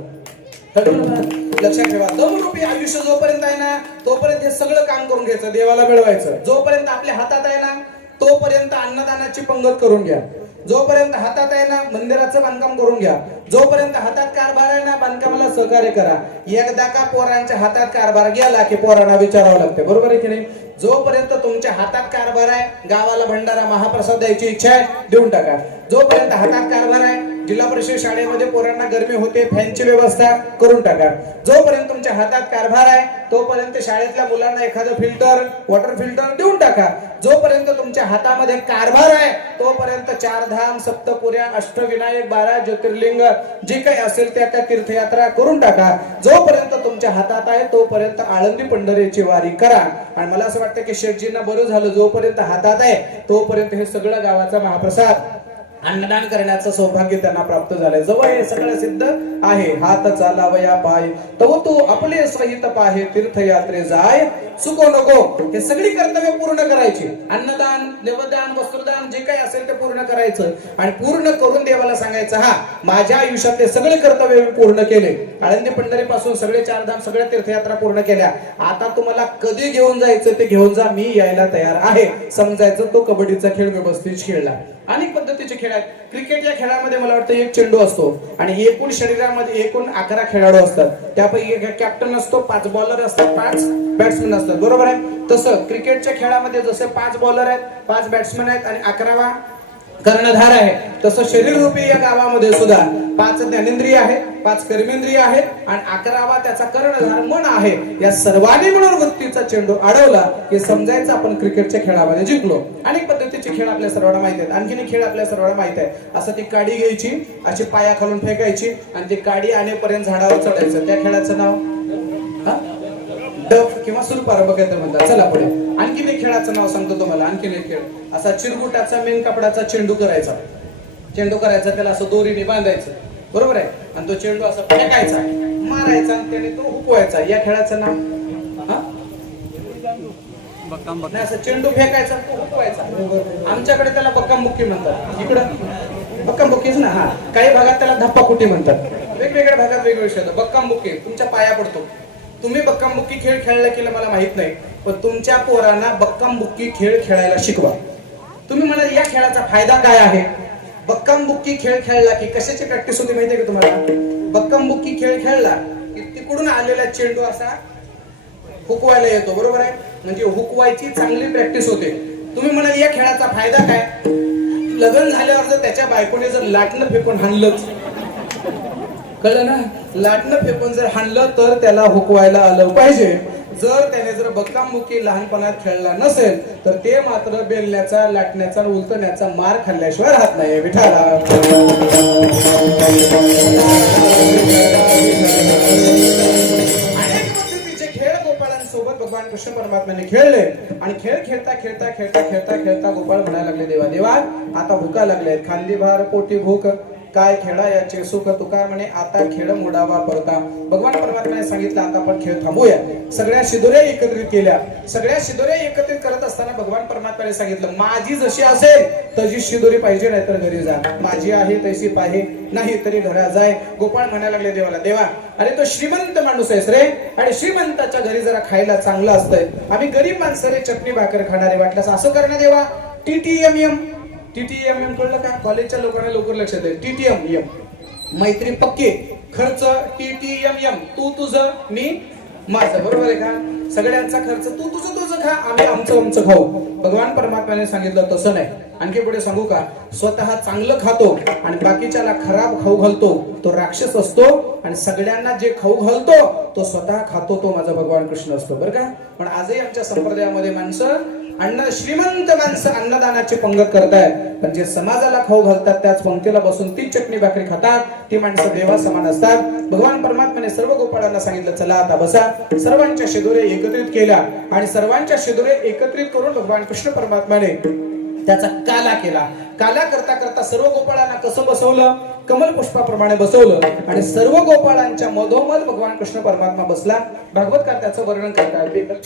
लक्षात ठेवा, दमरूपी आयुष्य जोपर्यंत आहे ना तोपर्यंत हे सगळं काम करून घ्यायचं, देवाला मिळवायचं. जोपर्यंत आपल्या हातात आहे ना तोपर्यंत अन्नदानाची पंगत करून घ्या. जोपर्यंत हातात आहे ना मंदिराचं बांधकाम करून घ्या. जोपर्यंत हातात कारभार आहे ना बांधकामाला सहकार्य करा. एकदा का पोरांच्या हातात कारभार गेला की पोरांना विचारावं लागते. बरोबर आहे की नाही? जोपर्यंत तुमच्या हातात कारभार आहे, गावाला भंडारा महाप्रसाद द्यायची इच्छा आहे, देऊन टाका. जोपर्यंत हातात कारभार आहे, जिल्हा परिषद शाळेमध्ये पोरांना गरमी होते, फॅनची व्यवस्था करून टाका. जोपर्यंत तुमच्या हातात कारभार आहे तोपर्यंत शाळेतल्या मुलांना एखादं फिल्टर, वॉटर फिल्टर देऊन टाका. जोपर्यंत तुमच्या हातामध्ये कारभार आहे तोपर्यंत 4 धाम, सप्तपुऱ्या, अष्टविनायक, 12 ज्योतिर्लिंग जे काही असेल त्या तीर्थयात्रा करून टाका. जोपर्यंत तुमच्या हातात आहे तोपर्यंत आळंदी पंढरीची वारी करा. आणि मला असं वाटतं की शेठजींना बरं झालं, जोपर्यंत हातात आहे तोपर्यंत हे सगळं गावाचा महाप्रसाद अन्नदान करण्याचं सौभाग्य त्यांना प्राप्त झालंय. जवळ हे सगळं सिद्ध आहे. हात चालावया पाय तव तू आपले सहित पाहे, तीर्थयात्रे जाय चुको नको. हे सगळी कर्तव्य पूर्ण करायची. अन्नदान, देवदान, वस्त्रदान जे काही असेल ते पूर्ण करायचं आणि पूर्ण करून देवाला सांगायचं, हा माझ्या आयुष्यातले सगळे कर्तव्य मी पूर्ण केले. आळंदी पंढरी पासून सगळे 4 धाम, सगळ्या तीर्थयात्रा पूर्ण केल्या. आता तुम्हाला कधी घेऊन जायचं ते घेऊन जा, मी यायला तयार आहे. समजायचं तो कबड्डीचा खेळ व्यवस्थित खेळला. अनेक पद्धतीचे खेळ आहेत. क्रिकेट या खेळामध्ये मला वाटतं 1 चेंडू असतो आणि एकूण शरीरामध्ये एकूण 11 खेळाडू असतात. त्यापैकी एक कॅप्टन असतो, 5 बॉलर असतात, 5 बॅट्समन असतात. बरोबर आहे? तसं क्रिकेटच्या खेळामध्ये जसे 5 बॉलर आहेत, 5 बॅट्समन आहेत आणि 11वा कर्णधार आहे, तसं शरीर रूपी या गावामध्ये सुद्धा 5 ज्ञानेंद्रिय आहेत, 5 कर्मेंद्रिय आहेत आणि 11वा त्याचा कर्णधार मन आहे. या सर्वांनी मिळून वृत्तीचा चेंडू अडवला की समजायचं आपण क्रिकेटच्या खेळामध्ये जिंकलो. अनेक पद्धतीचे खेळ आपल्या सर्वांना माहित आहेत. आणखीन एक खेळ आपल्या सर्वांना माहित आहे. असं ती काडी घ्यायची, अशी पाया खालून फेकायची आणि ती काडी आणेपर्यंत झाडावर चढायचं. त्या खेळाचं नाव डफ किंवा सुरपारंभ काय तर म्हणतात. चला पुढे आणखीन एक खेळाचं नाव सांगतो तुम्हाला. आणखीन एक खेळ असा चिरगुटाचा मेन कपडाचा चेंडू करायचा. चेंडू करायचा, त्याला असं दोरीने बांधायचं, बरोबर आहे, आणि तो चेंडू असा फेकायचा, मारायचा आणि त्याने तो हुकवायचा. या खेळाचं नाव नाही, असं चेंडू फेकायचा तो हुकवायचा. आमच्याकडे त्याला बक्कामबुक्की म्हणतात. इकडं बक्कामबुक्कीच ना. हा, काही भागात त्याला धप्पाकुटी म्हणतात. वेगवेगळ्या भागात वेगवेगळे शब्द. बक्कामबुक्की तुमच्या पाया पडतो. तुम्ही बक्कामबुक्की खेळ खेळला केलं मला माहित नाही, पण तुमच्या पोरांना बक्कामबुक्की खेळ खेळायला शिकवा. तुम्ही म्हणाल या खेळाचा फायदा काय आहे? बक्कामबुक्की खेळ खेळला की कशाची प्रॅक्टिस होती माहितीये का तुम्हाला? बक्कामबुक्की खेळ खेळला की तिकडून आलेला चेंडू असा हुकवायला येतो, बरोबर आहे, म्हणजे हुकवायची चांगली प्रॅक्टिस होते. तुम्ही म्हणाल या खेळाचा फायदा काय? लग्न झाल्यावर जर त्याच्या बायकोने जर लाटणं फेकून हाणलंच, कळलं ना, लाटणं फेकून जर हाणलं तर त्याला हुकवायला आलं पाहिजे. जर त्याने जर बक्कामबुक्की लहानपणात खेळला नसेल तर ते मात्र बेलण्याचा, लाटण्याचा, उलटण्याचा मार खाल्ल्याशिवाय राहत नाही. विठाला अनेक पद्धतीचे खेळ गोपाळांसोबत भगवान कृष्ण परमात्म्याने खेळले. आणि खेळ खेळता खेळता खेळता खेळता खेळता गोपाळ म्हणायला लागले, देवा देवा आता भुका लागले, खांदी भार पोटी भूक, काय खेळा याचे सुख, तुका म्हणे आता खेळ मोडावा परता. भगवान परमात्म्याने सांगितलं आता आपण खेळ थांबूया. सगळ्या शिदोऱ्या एकत्रित केल्या. सगळ्या शिदोऱ्या एकत्रित करत असताना भगवान परमात्म्याने सांगितलं, माझी जशी असेल तशी शिदोरी पाहिजे, नाही तर घरी जा. माझी आहे तशी पाहे, नाही तरी घरा जाय. गोपाळ म्हणायला लागले देवाला, देवा अरे तो श्रीमंत माणूस आहेस रे, आणि श्रीमंताच्या घरी जरा खायला चांगलं असतंय. आम्ही गरीब माणसं रे, चटणी भाकर खाणारे, वाटल्यास असं कर ना देवा. टीटीएम टीटीएम कळलं का? कॉलेजच्या लोकांना लवकर लक्षात येईल. टीटीएम मैत्री पक्के, खर्च टीटीएम, तू तुझं मी माझं, बरोबर आहे का? सगळ्यांचा खर्च तू तुझं खा, आम्ही आमचं खाऊ. भगवान परमात्म्याने सांगितलं तसं नाही. आणखी पुढे सांगू का? स्वतः चांगलं खातो आणि बाकीच्याला खराब खाऊ घालतो तो राक्षस असतो, आणि सगळ्यांना जे खाऊ घालतो तो स्वतः खातो तो माझा भगवान कृष्ण असतो, बरं का? पण आजही आमच्या संप्रदायामध्ये माणसं श्रीमंत माणसं अन्नदानाची पंगत करतायत, पण जे समाजाला खाऊ घालतात त्याच पंक्तीला बसून ती चटणी भाकरी खातात, ती माणसं देवा समान असतात. भगवान परमात्म्याने सर्व गोपाळांना सांगितलं, चला आता बसा. सर्वांच्या शिदोरे एकत्रित केल्या आणि सर्वांच्या शिदोरे एकत्रित करून भगवान कृष्ण परमात्म्याने त्याचा काला केला. काला करता करता सर्व गोपाळांना कसं बसवलं? कमल पुष्पाप्रमाणे बसवलं, आणि सर्व गोपाळांच्या मधोमध भगवान कृष्ण परमात्मा बसला. भागवतकार त्याचं वर्णन करतात.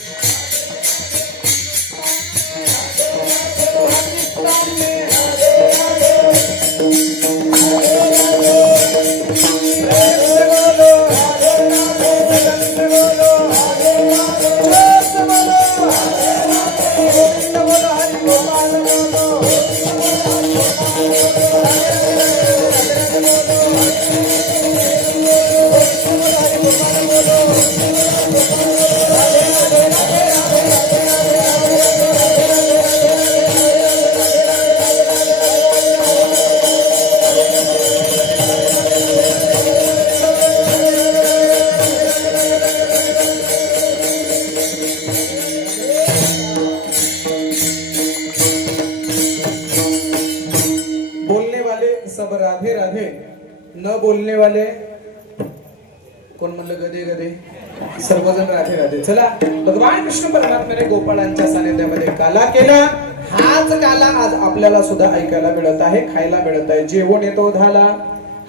सब राधे राधे, न बोलने वाले कोण म्हणलं गदे गदे, सर्वजण राधे राधे. चला, भगवान कृष्ण परमात्म्याने गोपाळांच्या सानिध्यामध्ये काला केला. हाच काला आज आपल्याला सुद्धा ऐकायला मिळत आहे, खायला मिळत आहे. जेवण येतो झाला,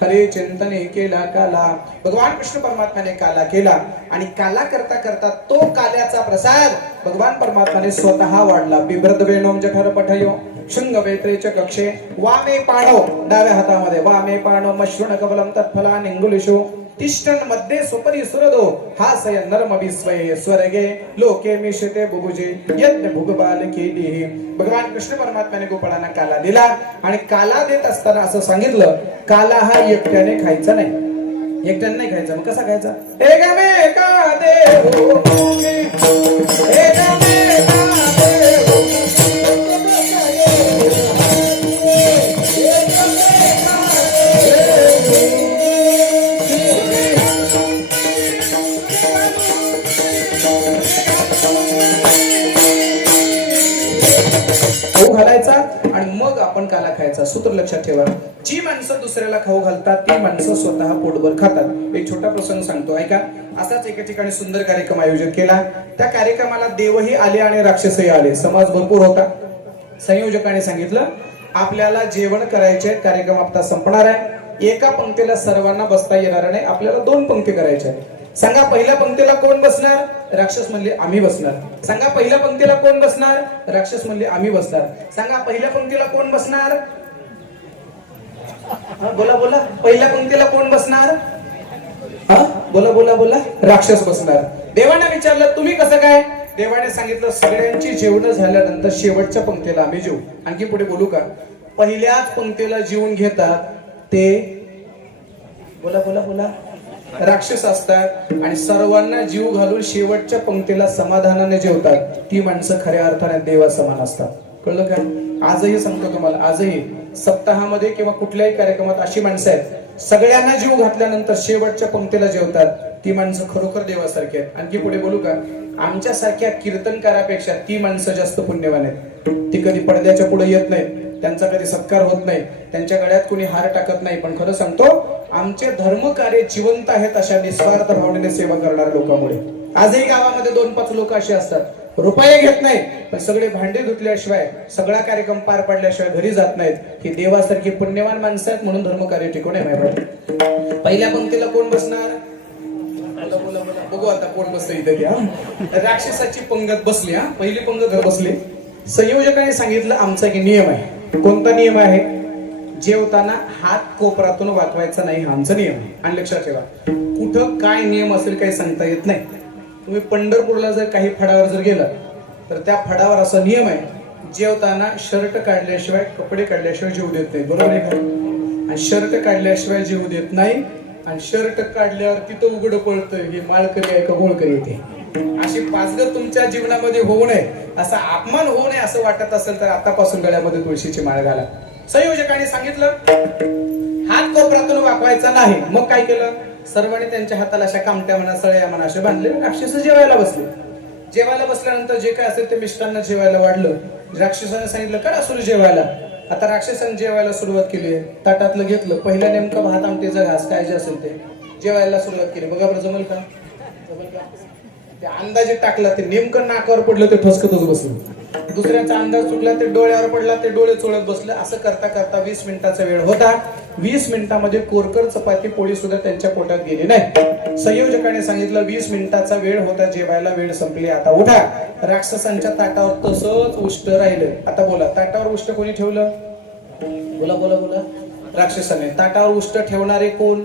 हरे चिंतने केला काला. भगवान कृष्ण परमात्म्याने काला केला, आणि काला करता करता तो काल्याचा प्रसाद भगवान परमात्म्याने स्वतः वाढला. बिभ्रद वेणोम जठर पठयो शृंग वेत्रेच कक्षे वामे पाणो, डाव्या हातामध्ये वामे पाणो मश्रुण कवलम तत्फला निंगुलिशो तिष्ठन मध्ये सुपरी सुरदो हासय नर्म विस्वये स्वर्गे लोके मिशते बुभुजे यज्ञ भुगबाल केली. भगवान कृष्ण परमात्म्याने गोपाळांना काला दिला, आणि काला देत असताना असं सांगितलं, काला हा एकट्याने खायचा नाही. एकट्याने नाही खायचा, मग कसा खायचा? एकमेका देव घालायचा, आणि मग आपण काला खायचा. सूत्र लक्षात ठेवा. जी माणसं दुसऱ्याला खाऊ घालतात ती माणसं स्वतः पोटभर खातात. एक छोटा प्रसंग सांगतो, ऐका. असाच एका ठिकाणी सुंदर कार्यक्रम आयोजित केला. त्या कार्यक्रमाला देवही आले आणि राक्षसही आले. समाज भरपूर होता. संयोजकाने सांगितलं आपल्याला जेवण करायचे, कार्यक्रम आता संपणार आहे. एका पंक्तीला सर्वांना बसता येणार नाही, आपल्याला 2 पंक्ती करायच्या. सांगा पहिल्या पंक्तीला कोण बसणार? राक्षस म्हणले आम्ही बसणार. सांगा पहिल्या पंक्तीला कोण बसणार? राक्षस म्हणले आम्ही बसणार. सांगा पहिल्या पंक्तीला कोण बसणार? बोला बोला, पहिल्या पंक्तीला कोण बसणार? बोला बोला बोला, राक्षस बसणार. देवाने विचारलं तुम्ही कसं काय? देवाने सांगितलं सगळ्यांची जेवण झाल्यानंतर शेवटच्या पंक्तीला आम्ही जेवू. आणखी पुढे बोलू का? पहिल्याच पंक्तीला जेवून घेतात ते बोला बोला बोला राक्षस असतात आणि सर्वांना जीव घालून शेवटच्या पंक्तीला समाधानाने जेवतात ती माणसं खऱ्या अर्थाने देवा समान असतात. कळलं का? आजही सांगतो तुम्हाला, आजही सप्ताहामध्ये किंवा कुठल्याही कार्यक्रमात अशी माणसं आहेत सगळ्यांना जीव घातल्यानंतर शेवटच्या पंक्तीला जेवतात ती माणसं खरोखर देवासारखी आहेत. आणखी पुढे बोलू का? आमच्या सारख्या कीर्तनकारापेक्षा ती माणसं जास्त पुण्यवान आहेत. ती कधी पडद्याच्या पुढे येत नाहीत, त्यांचा कधी सत्कार होत नाही, त्यांच्या गळ्यात कोणी हार टाकत नाही. पण खरं सांगतो आमचे धर्मकार्य जिवंत आहेत अशा निस्वार्थ भावनेने सेवा करणाऱ्या लोकांमुळे. आजही गावामध्ये 2-5 लोक असे असतात रुपये घेत नाहीत पण सगळे भांडे धुतल्याशिवाय सगळा कार्यक्रम पार पडल्याशिवाय घरी जात नाहीत. ही देवासारखी पुण्यवान माणसं आहेत म्हणून धर्मकार्य टिकून आहे. माहिती पहिल्या पंक्तीला कोण बसणार? बघू आता कोण बसतं इथे. त्या राक्षसाची पंगत बसली. पहिली पंगत बसली. संयोजकाने सांगितलं आमचा एक नियम आहे. कोणता नियम आहे? जेवताना हात कोपरातून वाकवायचा नाही, हा आमचा नियम आहे. आणि लक्षात ठेवा कुठं काय नियम असेल काही सांगता येत नाही. तुम्ही पंढरपूरला जर काही फडावर जर गेला तर त्या फडावर असा नियम आहे जेवताना शर्ट काढल्याशिवाय कपडे काढल्याशिवाय जेवू देत नाही. बरोबर आहे का? आणि शर्ट काढल्याशिवाय जेवू देत नाही आणि शर्ट काढल्यावर तिथं उघड पडतं हे माळकरी आहे का गोळकरी येते. अशी पाचगत तुमच्या जीवनामध्ये होऊ नये, असा अपमान होऊ नये असं वाटत असेल तर आतापासून गळ्यामध्ये तुळशीची माळ घाला. संयोजकांनी सांगितलं हात कोपरातून वाकवायचा नाही. मग काय केलं? सर्वांनी त्यांच्या हाताला अशा कामट्या म्हणा सळ्या म्हणा असे बांधले. राक्षस जेवायला बसले. जेवायला बसल्यानंतर जे काय असेल ते मिष्टांना जेवायला वाढलं. राक्षसाने सांगितलं करा सुरू जेवायला. आता राक्षसाने जेवायला सुरुवात केली. ताटातलं घेतलं. पहिला नेमका भात आमटीचा घास काय जे असेल ते जेवायला सुरुवात केली. बघा बरं जमल का? जमल का? ते अंदाजे टाकला ते नेमकं नाकावर पडलं ते ठसकतच बसलं. दुसऱ्याचा अंदाज चुकला ते डोळ्यावर पडला ते डोळे चोळत बसले. असं करता करता 20 मिनिटाचा वेळ होता. 20 मिनिटामध्ये कोरकर चपाती पोळी सुद्धा त्यांच्या पोटात गेली नाही. संयोजकाने सांगितलं 20 मिनिटाचा वेळ होता, जेवायला वेळ संपली, आता उठा. राक्षसांच्या ताटावर तसंच उष्ट राहिलं. आता बोला ताटावर उष्ट कोणी ठेवलं? बोला बोला बोला, राक्षसाने. ताटावर उष्ट ठेवणारे कोण?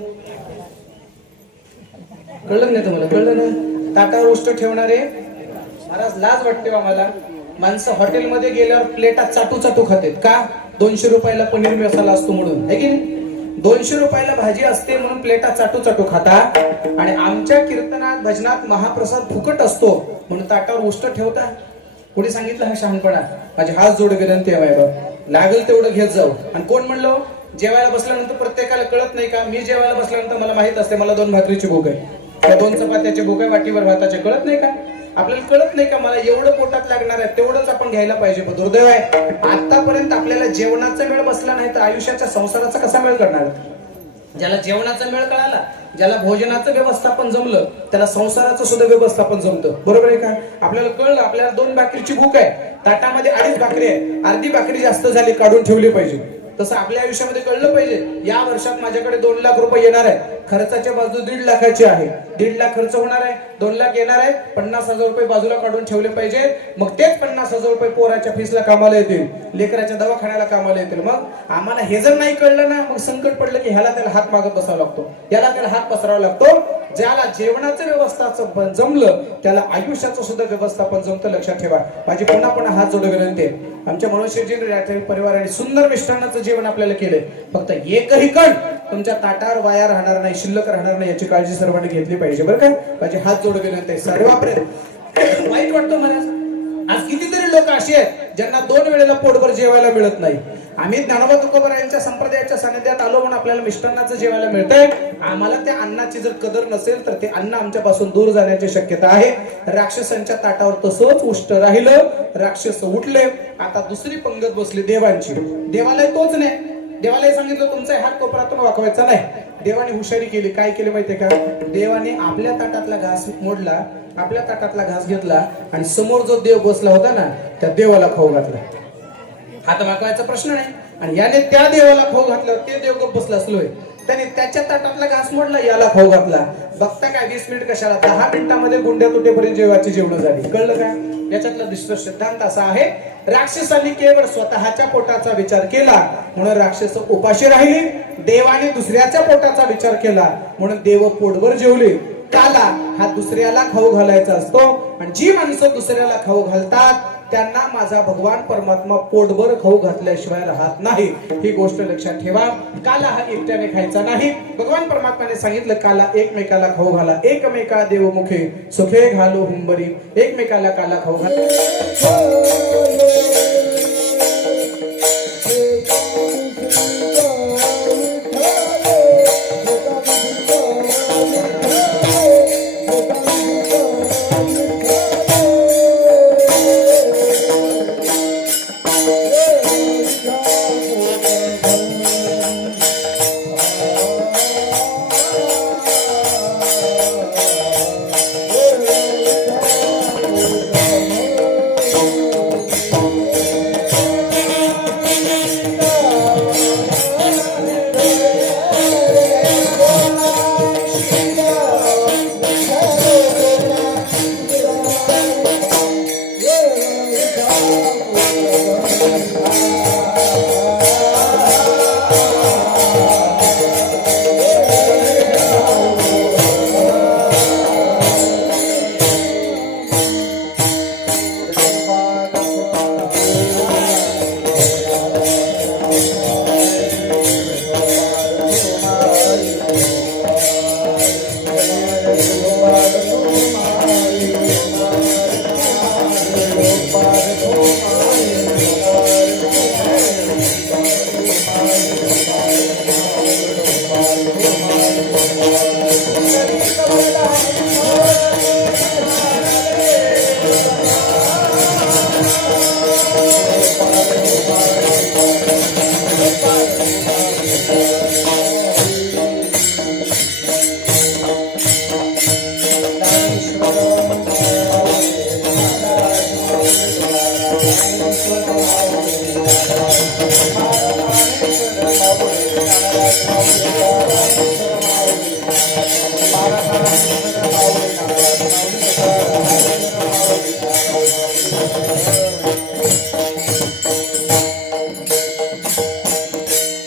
कळलं नाही तुम्हाला? कळलं ना? ताटावर उष्ट ठेवणारे महाराज. लाज वाटते आम्हाला. माणसं हॉटेलमध्ये गेल्यावर प्लेटा चाटू चाटू खातात का? 200 रुपयाला पनीर मसाला असतो म्हणून, है की नाही? 200 रुपयाला भाजी असते म्हणून प्लेटा चाटू चाटू खाता. आणि आमच्या कीर्तनात भजनात महाप्रसाद फुकट असतो म्हणून ताटावर उष्ट ठेवता. कोणी सांगितलं हा शहाणपणा? माझी हात जोड विनंती आहे बाबा, लागेल तेवढं घेत जाऊ. आणि कोण म्हणलं जेवायला बसल्यानंतर प्रत्येकाला कळत नाही का? मी जेवायला बसल्यानंतर मला माहित असते मला 2 भाकरीची भूक आहे, त्या 2 चपात्याची भूक आहे, वाटीवर भाताचे. कळत नाही का? आपल्याला कळत नाही का मला एवढं पोटात लागणार आहे तेवढंच आपण घ्यायला पाहिजे. पण दुर्दैव आहे आतापर्यंत आपल्याला जेवणाचा मेळ बसला नाही तर आयुष्याच्या संसाराचा कसा मेळ करणार? ज्याला जेवणाचा मेळ कळाला, ज्याला भोजनाचं व्यवस्थापन जमलं त्याला संसाराचं सुद्धा व्यवस्थापन जमतं. बरोबर आहे का? आपल्याला कळलं आपल्याला 2 भाकरीची भूक आहे, ताटामध्ये 2.5 भाकरी आहे, अर्धी भाकरी जास्त झाली काढून ठेवली पाहिजे. तसं आपल्या आयुष्यामध्ये कळलं पाहिजे या वर्षात माझ्याकडे 2 लाख रुपये येणार आहे, खर्चाच्या बाजू 1.5 लाखाची आहे, 1.5 लाख खर्च होणार आहे, 2 लाख येणार आहे, 50,000 रुपये बाजूला काढून ठेवले पाहिजे. मग तेच 50,000 रुपये पोराच्या फीसला कामाला येतील, लेकराच्या दवाखान्याला कामाला येतील. मग आम्हाला हे जर नाही कळलं ना, मग संकट पडलं की ह्याला त्याला हात मागत बसावा लागतो, याला त्याला हात पसरावा लागतो. ज्याला जेवणाचं व्यवस्थापन जमलं त्याला आयुष्याचं सुद्धा व्यवस्थापन जमतं. लक्षात ठेवा. माझी पुन्हा पुन्हा हात जोडून विनंती आहे. आमच्या मनोशेजी परिवाराने सुंदर मिष्टांनाचं जेवण आपल्याला केलंय. फक्त एकही कण तुमच्या ताटावर वाया राहणार नाही, शिल्लक राहणार नाही याची काळजी सर्वांनी घेतली पाहिजे. बरं का? माझे हात जोडून विनंती आहे. सारे वापरे वाईट वाटतं मला आज कितीतरी लोक असे आहेत ज्यांना 2 वेळेला पोटभर जेवायला मिळत नाही. आम्ही ज्ञानोबा तुकोबारायांच्या संप्रदायाच्या सानिध्यात आलो म्हणून आपल्याला मिष्टान्नाचं जेवायला मिळतंय. आम्हाला त्या अन्नाची जर कदर नसेल तर ते अन्न आमच्यापासून दूर जाण्याची शक्यता आहे. राक्षसांच्या ताटावर तसंच उष्ट राहिलं, राक्षस उठले. आता दुसरी पंगत बसली देवांची. देवालय तोच नाही, देवालय सांगितलं तुमचा हात कोपरातून वाकवायचा नाही. देवाने हुशारी केली. काय केली माहितीये का? देवाने आपल्या ताटातला घास मोडला, आपल्या ताटातला घास घेतला आणि समोर जो देव बसला होता ना त्या देवाला खाऊ घातला. हात वाकवायचा प्रश्न नाही. आणि याने त्या देवाला खाऊ घातल्यावर ते देव गप्प बसला असलोय, त्याने त्याच्या ताटातला घास मोडला, याला खाऊ घातला. बघता काय 20 मिनिट कशाला, 10 मिनिटांमध्ये गुंड्या तुटेपर्यंत जेवाची जेवण झाली. कळलं काय? याच्यातला दुसरा सिद्धांत असा आहे, राक्षसांनी केवळ स्वतःच्या पोटाचा विचार केला म्हणून राक्षस उपाशी राहिले. देवाने दुसऱ्याच्या पोटाचा विचार केला म्हणून देव पोटभर जेवले. काला हा दुसऱ्याला खाऊ घालायचा असतो आणि जी माणसं दुसऱ्याला खाऊ घालतात त्यांना माझा भगवान परमात्मा पोटभर खाऊ घातल्याशिवाय राहत नाही. ही गोष्ट लक्षात ठेवा. काला हा एकट्याने खायचा नाही. भगवान परमात्माने सांगितलं काला एकमेकाला खाऊ घाला. एकमेका देवमुखे सुखे घालो हुंबरी. एकमेकाला काला खाऊ घाला.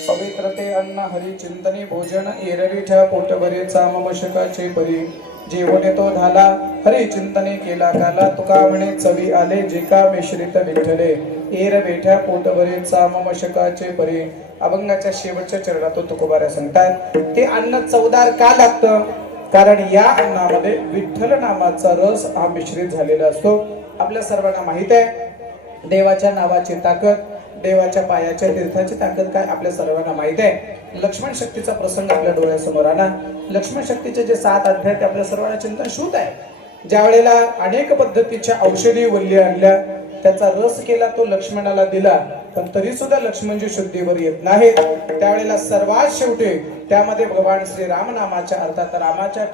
पवित्रते अन्न हरी चिंतनी भोजन एरविठ्या पोटभरे चाममशकाचे परी. जेवण तो झाला हरी चिंतने केला काला. तुका म्हणे चवी आले जे का मिश्रित विठ्ठले. एर बेठ्या पोटभरे चाममशकाचे परी. अभंगाच्या शेवटच्या चरणातून तुकोबारा सांगतात ते अन्न चवदार का लागतं? कारण या अन्नामध्ये विठ्ठल नामाचा रस हा मिश्रित झालेला असतो. आपल्या सर्वांना माहित आहे देवाच्या नावाची ताकद, देवाच्या पायाच्या तीर्थाची ताकद काय आपल्या सर्वांना माहित आहे. लक्ष्मण शक्तीचा प्रसंग आपल्या डोळ्यासमोर आला. लक्ष्मण शक्तीचे जे 7 अध्याय ते आपल्या सर्वांना चिंतन शुद्ध आहे. ज्या वेळेला अनेक पद्धतीच्या औषधी वल्ली आणल्या, त्याचा रस केला, तो लक्ष्मणाला दिला, पण तरी सुद्धा लक्ष्मणजी शुद्धीवर येत नाहीत. त्यावेळेला सर्वात शेवटी त्यामध्ये भगवान श्री राम नामाच्या अर्थात रामाच्या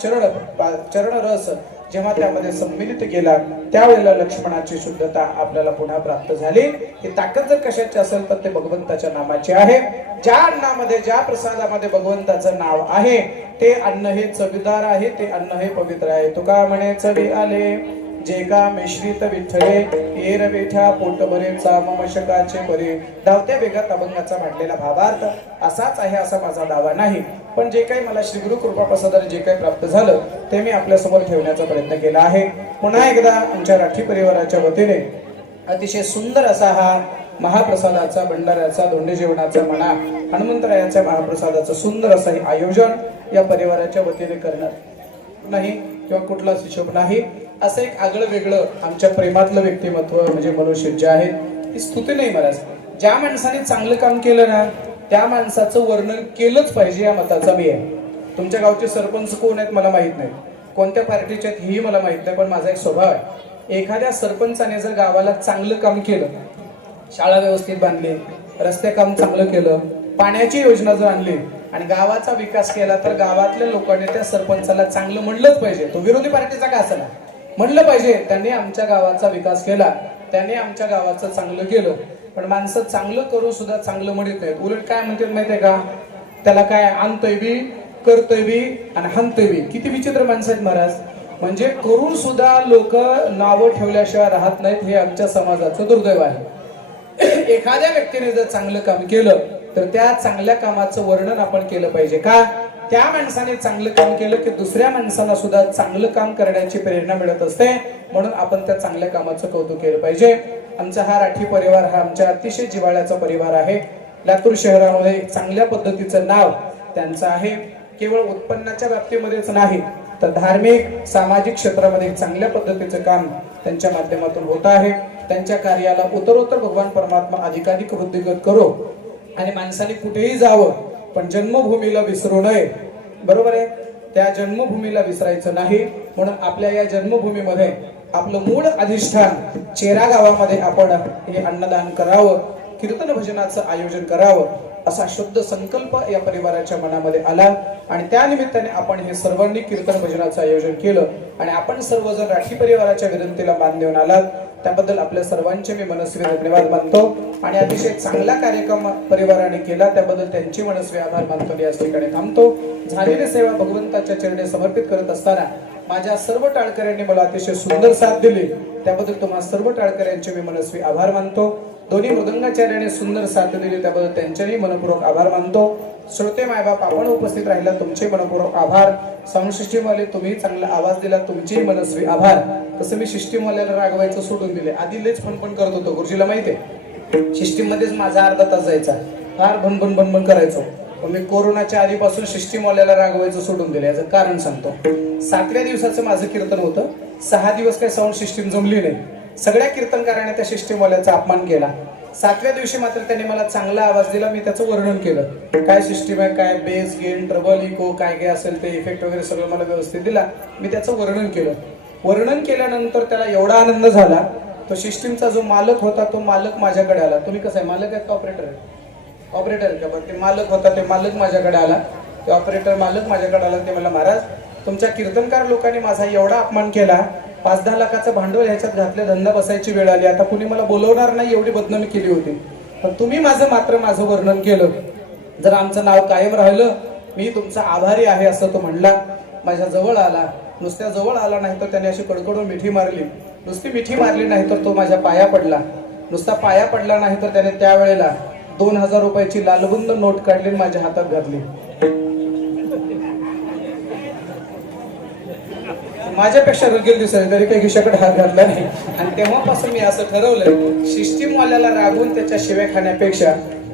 चरण रस जेव्हा त्यामध्ये सम्मिलित केला त्यावेळेला लक्ष्मणाची शुद्धता आपल्याला पुन्हा प्राप्त झाली. ही ताकद जर कशाची असेल तर ते भगवंताच्या नामाची आहे. ज्या अन्नामध्ये ज्या प्रसादामध्ये भगवंताचं नाव आहे ते अन्न हे चवीदार आहे, ते अन्न हे पवित्र आहे. तुका म्हणे चवी आले जे का मिश्रित विठ्ठले. एर बेठ्या पोटभरे चाममशकाचे परी. धावत्या वेगात अभंगाचा मांडलेला भावार्थ असाच आहे असा माझा दावा नाही, पण जे काही मला श्री गुरु कृपा प्रसादाने जे काही प्राप्त झालं ते मी आपल्या समोर ठेवण्याचा प्रयत्न केला आहे. पुन्हा एकदा आमच्या राठी परिवाराच्या वतीने अतिशय सुंदर असा हा महाप्रसादाचा, भंडाऱ्याचा, धोंडे जेवणाचा म्हणा, हनुमंतरायाच्या महाप्रसादाचं सुंदर असं हे आयोजन या परिवाराच्या वतीने करणार नाही किंवा कुठलाच हिशोब नाही. असं एक आगळं वेगळं आमच्या प्रेमातलं व्यक्तिमत्व म्हणजे मनुष्य जे आहे ही स्तुती नाही महाराज. ज्या माणसाने चांगलं काम केलं ना त्या माणसाचं वर्णन केलंच पाहिजे या मताचा मी आहे. तुमच्या गावचे सरपंच कोण आहेत मला माहित नाही, कोणत्या पार्टीचे आहेत हेही मला माहित नाही, पण माझा एक स्वभाव आहे, एखाद्या सरपंचाने जर गावाला चांगलं काम केलं, शाळा व्यवस्थित बांधली, रस्ते काम चांगलं केलं, पाण्याची योजना जर आणली आणि गावाचा विकास केला तर गावातल्या लोकांनी त्या सरपंचाला चांगलं म्हणलंच पाहिजे. तो विरोधी पार्टीचा का असेना, म्हणलं पाहिजे त्यांनी आमच्या गावाचा विकास केला, त्याने आमच्या गावाचं चांगलं केलं. पण माणसं चांगलं करू सुद्धा चांगलं म्हणत नाहीत, उलट काय म्हणतात माहितीये का, त्याला काय आणतोय बी, करतोय बी आणि हाणतोय बी. किती विचित्र माणसं आहेत महाराज. म्हणजे करून सुद्धा लोक नावं ठेवल्याशिवाय राहत नाहीत, हे आमच्या समाजाचं दुर्दैव आहे. एखाद्या व्यक्तीने जर चांगलं काम केलं तर त्या चांगल्या कामाचं वर्णन आपण केलं पाहिजे. का, त्या माणसाने चांगलं काम केलं की दुसऱ्या माणसाला सुद्धा चांगलं काम करण्याची प्रेरणा मिळत असते, म्हणून आपण त्या चांगल्या कामाचं कौतुक केलं पाहिजे. आमचा हा राठी परिवार हा आमच्या अतिशय जिव्हाळ्याचा परिवार आहे. लातूर शहरामध्ये चांगल्या पद्धतीचं नाव त्यांचं आहे. केवळ उत्पन्नाच्या बाबतीमध्येच नाही तर धार्मिक सामाजिक क्षेत्रामध्ये चांगल्या पद्धतीचं काम त्यांच्या माध्यमातून होत आहे. त्यांच्या कार्याला उत्तरोत्तर भगवान परमात्मा अधिकाधिक वृद्धिगत करो आणि माणसाने कुठेही जावं पण जन्मभूमीला विसरू नये. बरोबर आहे, त्या जन्मभूमीला विसरायचं नाही, म्हणून आपल्या या जन्मभूमीमध्ये आपलं मूळ अधिष्ठान चेरा गावामध्ये आपण हे अन्नदान करावं, कीर्तन भजनाचं आयोजन करावं असा शुद्ध संकल्प या परिवाराच्या मनामध्ये आला आणि त्या निमित्ताने आपण हे सर्वांनी कीर्तन भजनाचं आयोजन केलं आणि आपण सर्वजण राठी परिवाराच्या विनंतीला मान देऊन आलात, त्याबद्दल आपल्या सर्वांचे मी मनस्वी धन्यवाद मानतो. आणि अतिशय चांगला कार्यक्रम परिवाराने केला त्याबद्दल त्यांचे मनस्वी आभार मानतो. याच ठिकाणी थांबतो. झालेली सेवा भगवंताच्या चरणी समर्पित करत असताना माझ्या सर्व टाळकऱ्यांनी मला अतिशय सुंदर साथ दिली, त्याबद्दल तुम्हा सर्व टाळकऱ्यांचे मी मनस्वी आभार मानतो. दोन्ही मृदंगाचार्याने सुंदर साथ दिली त्याबद्दल त्यांचेही मनपूर्वक आभार मानतो. श्रोते मायबाप आपण उपस्थित राहिला तुमचे मनपूर्वक आभार. साऊंड सिस्टीमवाले तुम्ही चांगला आवाज दिला तुमचेही मनस्वी आभार. तसं मी सिस्टीमवाल्याला रागवायचं सोडून दिले, आधी लयच फणफण करत होतो, गुरुजीला माहितीये सिस्टीम मध्येच माझा अर्धा तास जायचा, फार भनभन भनभन करायचो. पण मी कोरोनाच्या आधीपासून सिस्टीमवाल्याला रागवायचं सोडून दिलं. याचं कारण सांगतो. 7व्या दिवसाचं माझं कीर्तन होतं, 6 दिवस काही साऊंड सिस्टीम जमली नाही. सगळ्या कीर्तनकाराने त्या सिस्टीमवाल्याचा अपमान केला. 7व्या दिवशी मात्र त्याने मला चांगला आवाज दिला, मी त्याचं वर्णन केलं, काय सिस्टीम आहे, काय बेस गेन ट्रबल इको काय काय असेल ते इफेक्ट वगैरे सगळं मला व्यवस्थित दिला. मी त्याचं वर्णन केलं. वर्णन केल्यानंतर त्याला एवढा आनंद झाला, तो सिस्टीमचा जो मालक होता तो मालक माझ्याकडे आला. तुम्ही कसं आहे, मालक आहेत का ऑपरेटर आहे? ऑपरेटर का? बरं, ते मालक होता, ते मालक माझ्याकडे आला, ते ऑपरेटर मालक माझ्याकडे आला. ते मला, महाराज तुमच्या कीर्तनकार लोकांनी माझा एवढा अपमान केला, 5-10 लाखाचं भांडवल ह्याच्यात घातले, धंदा बसायची वेळ आली, आता कुणी मला बोलवणार नाही एवढी बदनामी केली होती, पण तुम्ही मात्र माझं वर्णन केलं, जर आमचं नाव कायम राहिलं मी तुमचा आभारी आहे असं तो म्हणला. माझ्या जवळ आला, नुसत्या जवळ आला नाही तर त्याने अशी कडकडून मिठी मारली. नुसती मिठी मारली नाही तर तो माझ्या पाया पडला. नुसता पाया पडला नाही तर त्याने त्यावेळेला 2000 रुपयाची लालबुंद नोट काढली आणि माझ्या हातात घातली. माझ्यापेक्षा रगेल दिसायला तरी काही खिशाकडे हात घातला नाही. आणि तेव्हापासून मी असं ठरवलंय, सिस्टीमवाल्याला रागवून त्याच्या शिव्या खाण्यापेक्षा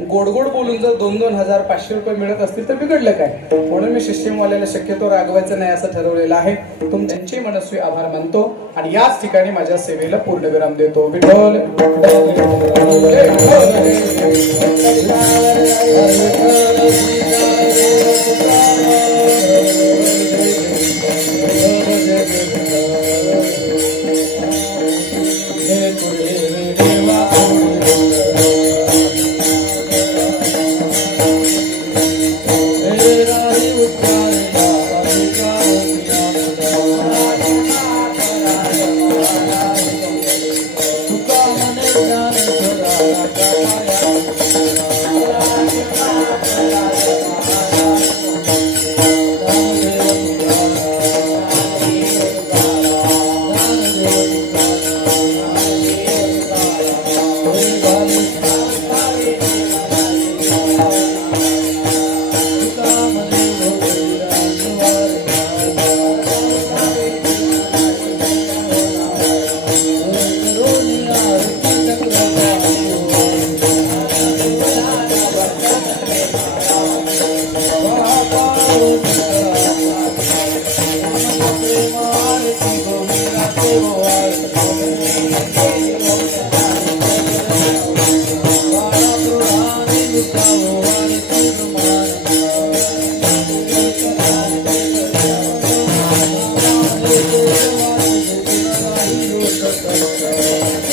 गोड गोड बोलून जर 2-2 हजार 500 रुपये मिळत असतील तर बिघडलं काय, म्हणून मी सिस्टीमवाल्याला शक्यतो रागवायचं नाही असं ठरवलेलं आहे. तुमचे मनस्वी आभार मानतो आणि याच ठिकाणी माझ्या सेवेला पूर्णविराम देतो. Vitthal Thank you.